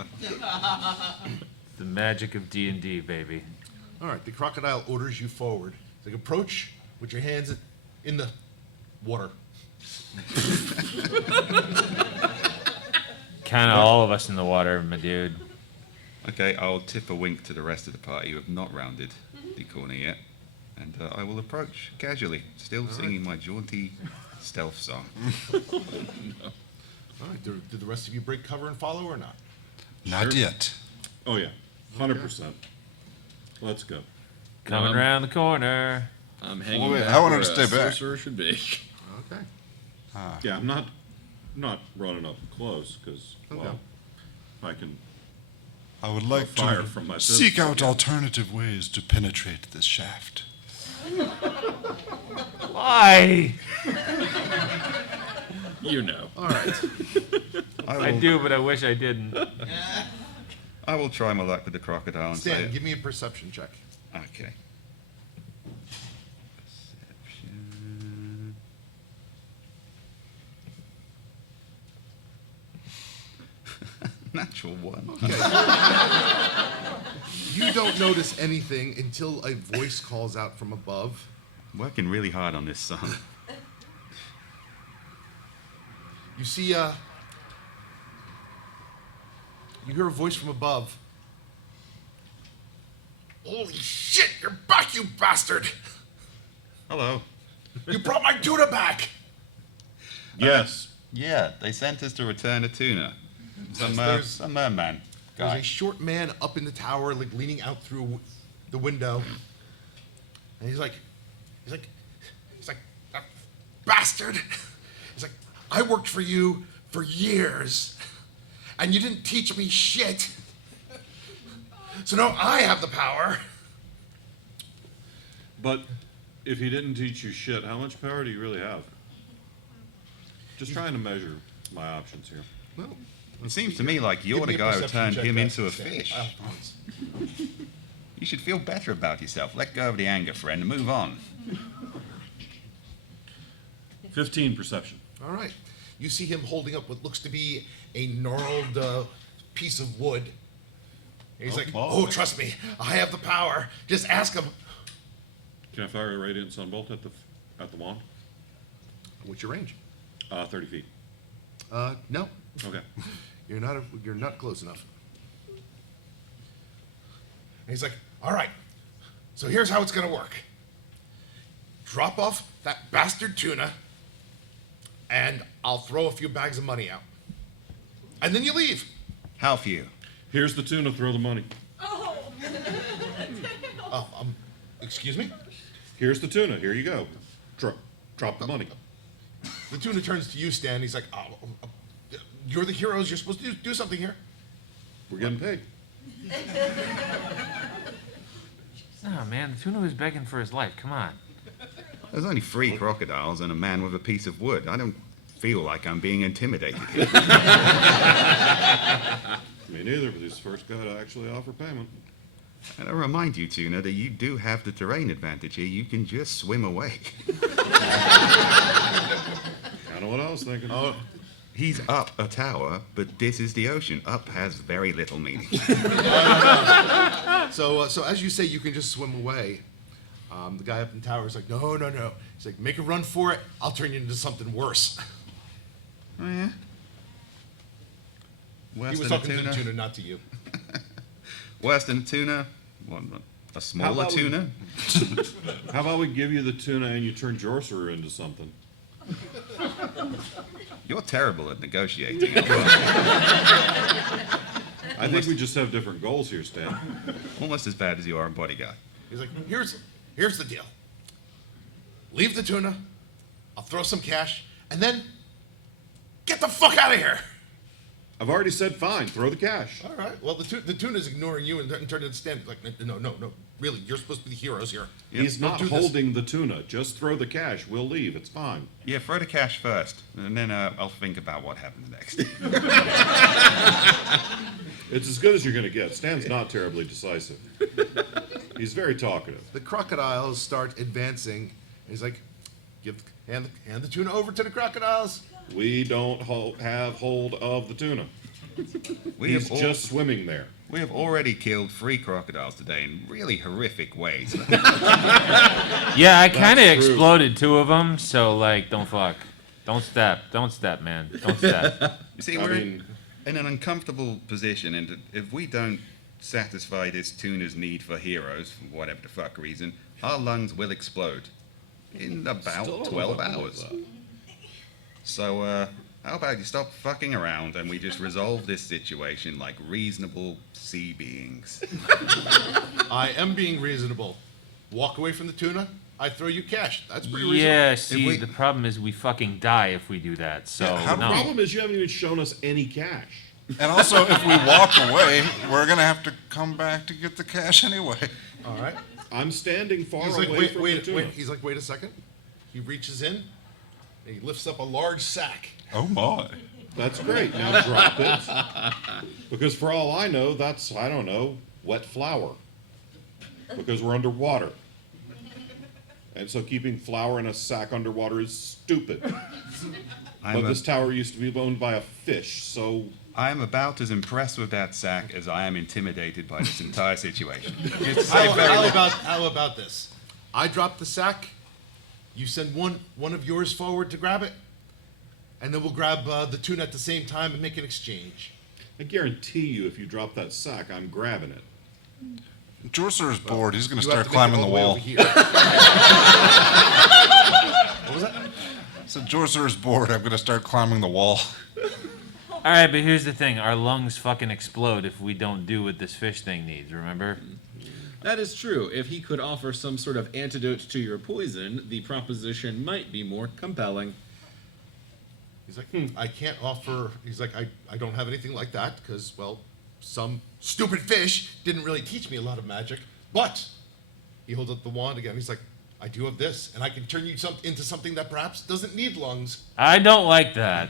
The magic of D&D, baby. All right, the crocodile orders you forward. It's like approach with your hands in the water. Kind of all of us in the water, my dude. Okay, I'll tip a wink to the rest of the party who have not rounded the corner yet, and I will approach casually, still singing my jaunty stealth song. All right, did the rest of you break cover and follow or not? Not yet. Oh yeah, 100%. Let's go. Coming around the corner. I'm hanging wait, back I wanted where to a stay back. sorcerer should be. Okay. Yeah, I'm not running up close because Okay. I can I would like fire to from my seek pistol. out alternative ways to penetrate this shaft. Why? You know. All right. I do, but I wish I didn't. I will try my luck with the crocodile and Stan, say, give me a perception check. okay. Perception. Natural one. You don't notice anything until a voice calls out from above. Working really hard on this song. You see, you hear a voice from above. Holy shit, you're back, you bastard! Hello. You brought my tuna back! Yes. Yeah, they sent us to return a tuna. Some merman There's guy. a short man up in the tower, like leaning out through the window. And he's like, bastard! He's like, I worked for you for years, and you didn't teach me shit. So now I have the power. But if he didn't teach you shit, how much power do you really have? Just trying to measure my options here. Well, It seems to me like you're give the me a guy who perception turned check, him guys. into a Stan. fish. Alphonse. You should feel better about yourself. Let go of the anger, friend, and move on. 15 perception. All right. You see him holding up what looks to be a gnarled piece of wood. And he's like, oh, trust me, I have the power. Just ask him. Can I fire a radiant sunbolt at the wand? What's your range? 30 feet. No, Okay. you're not close enough. And he's like, all right, so here's how it's gonna work. Drop off that bastard tuna, and I'll throw a few bags of money out. And then you leave. How few? Here's the tuna. Throw the money. Excuse me? Here's the tuna. Here you go. Drop the money. The tuna turns to you, Stan. He's like, you're the heroes. You're supposed to do something here. We're getting paid. Oh, man, the tuna was begging for his life. Come on. There's only 3 crocodiles and a man with a piece of wood. I don't feel like I'm being intimidated here. Me neither, but he's the first guy to actually offer payment. And I remind you, Tuna, that you do have the terrain advantage here. You can just swim away. Kind of what I was thinking. Oh, He's up a tower, but this is the ocean. Up has very little meaning. so as you say, you can just swim away. The guy up in the tower is like, no. He's like, make a run for it. I'll turn you into something worse. Oh, yeah? Worse He was than a talking to tuna? the tuna, not to you. Worse than a tuna? What, a smaller about we- tuna? How about we give you the tuna and you turn Jorcerer into something? You're terrible at negotiating. I think we just have different goals here, Stan. Almost as bad as you are a bodyguard. He's like, here's the deal. Leave the tuna. I'll throw some cash, and then get the fuck out of here. I've already said fine. Throw the cash. All right. Well, the tuna's ignoring you and turning to Stan. Like, no. Really, you're supposed to be the heroes here. He's Don't not do this. holding the tuna. Just throw the cash. We'll leave. It's fine. Yeah, throw the cash first, and then I'll think about what happens next. It's as good as you're going to get. Stan's not terribly decisive. He's very talkative. The crocodiles start advancing. He's like, hand the tuna over to the crocodiles. We don't have hold of the tuna. He's just swimming there. We have already killed 3 crocodiles today in really horrific ways. Yeah, I kind of true. exploded 2 of them, so like, don't fuck. Don't step, man. Don't step. You see, I we're mean- in an uncomfortable position, and if we don't satisfy this tuna's need for heroes, for whatever the fuck reason, our lungs will explode in about 12 hours. So, how about you stop fucking around and we just resolve this situation like reasonable sea beings? I am being reasonable. Walk away from the tuna. I throw you cash. That's pretty reasonable. Yeah, see, we- the problem is we fucking die if we do that, so Yeah, how- The no. problem is you haven't even shown us any cash. And also, if we walk away, we're gonna have to come back to get the cash anyway. All right. I'm standing far He's away like, from the tuna. He's like, wait a second. He reaches in. And he lifts up a large sack. Oh my. That's great. Now drop it. Because for all I know, that's, I don't know, wet flour. Because we're underwater. And so keeping flour in a sack underwater is stupid. But this tower used to be owned by a fish, so I'm about as impressed with that sack as I am intimidated by this entire situation. It's How about this? I drop the sack. You send one of yours forward to grab it, and then we'll grab the tuna at the same time and make an exchange. I guarantee you if you drop that sack, I'm grabbing it. Jorser is bored. He's gonna You have start to make it climbing all the way wall. over here. What was that? So Jorser is bored. I'm gonna start climbing the wall. All right, but here's the thing: our lungs fucking explode if we don't do what this fish thing needs. Remember? That is true. If he could offer some sort of antidote to your poison, the proposition might be more compelling. He's like, I can't offer. He's like, I don't have anything like that because, well, some stupid fish didn't really teach me a lot of magic. But he holds up the wand again. He's like, I do have this, and I can turn you into something that perhaps doesn't need lungs. I don't like that.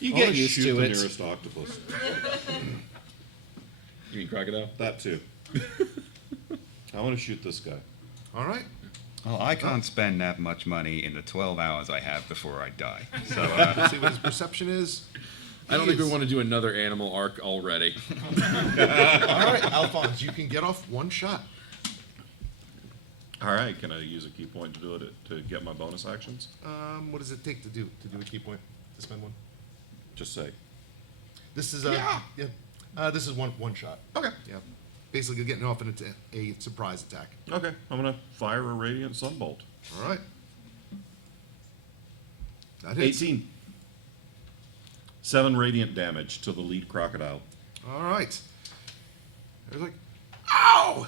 You I get wanna used shoot to the it. nearest octopus. You mean crocodile? That too. I want to shoot this guy. All right. Well, I can't spend that much money in the 12 hours I have before I die. So, Let's see what his perception is. I don't think we want to do another animal arc already. All right, Alphonse, you can get off one shot. All right, can I use a key point to do it to get my bonus actions? What does it take to do a key point? To spend one. Just say. This is this is one shot. Okay. Yeah. Basically getting off in a surprise attack. Okay, I'm gonna fire a radiant sunbolt. All right. That hits. 18. 7 radiant damage to the lead crocodile. All right. They're like, ow!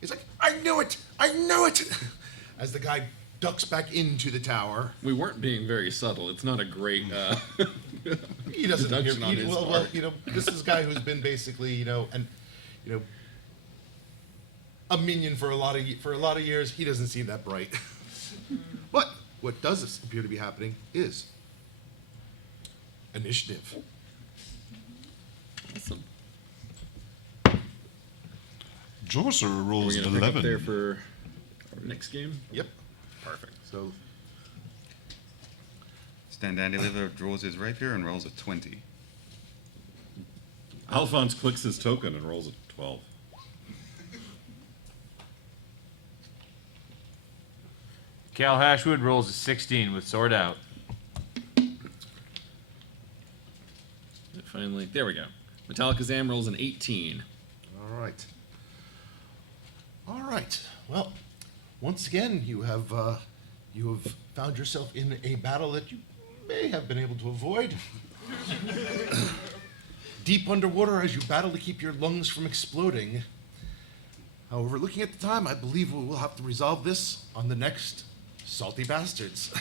He's like, I knew it! I knew it! As the guy ducks back into the tower. We weren't being very subtle. It's not a great He doesn't deduction on his well, part. this is a guy who's been basically, a minion for a lot of years. He doesn't seem that bright. But what does appear to be happening is initiative. Awesome. Jorser We're rolls gonna an pick up 11. there for our next game. Yep. Perfect. So Stand Dandy Liver draws his rapier and rolls a 20. Alphonse clicks his token and rolls a 12. Cal Hashwood rolls a 16 with sword out. Finally, there we go. Metallica Zam rolls an 18. all right. All right. Well, once again, you have found yourself in a battle that you may have been able to avoid. Deep underwater as you battle to keep your lungs from exploding. However, looking at the time, I believe we will have to resolve this on the next Salty Bastards.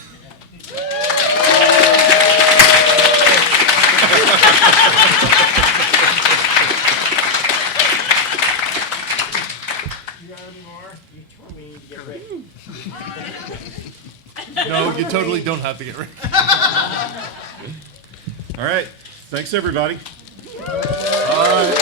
You got any more? You told me to get ready. No, you totally don't have to get ready. All right, thanks everybody. All right.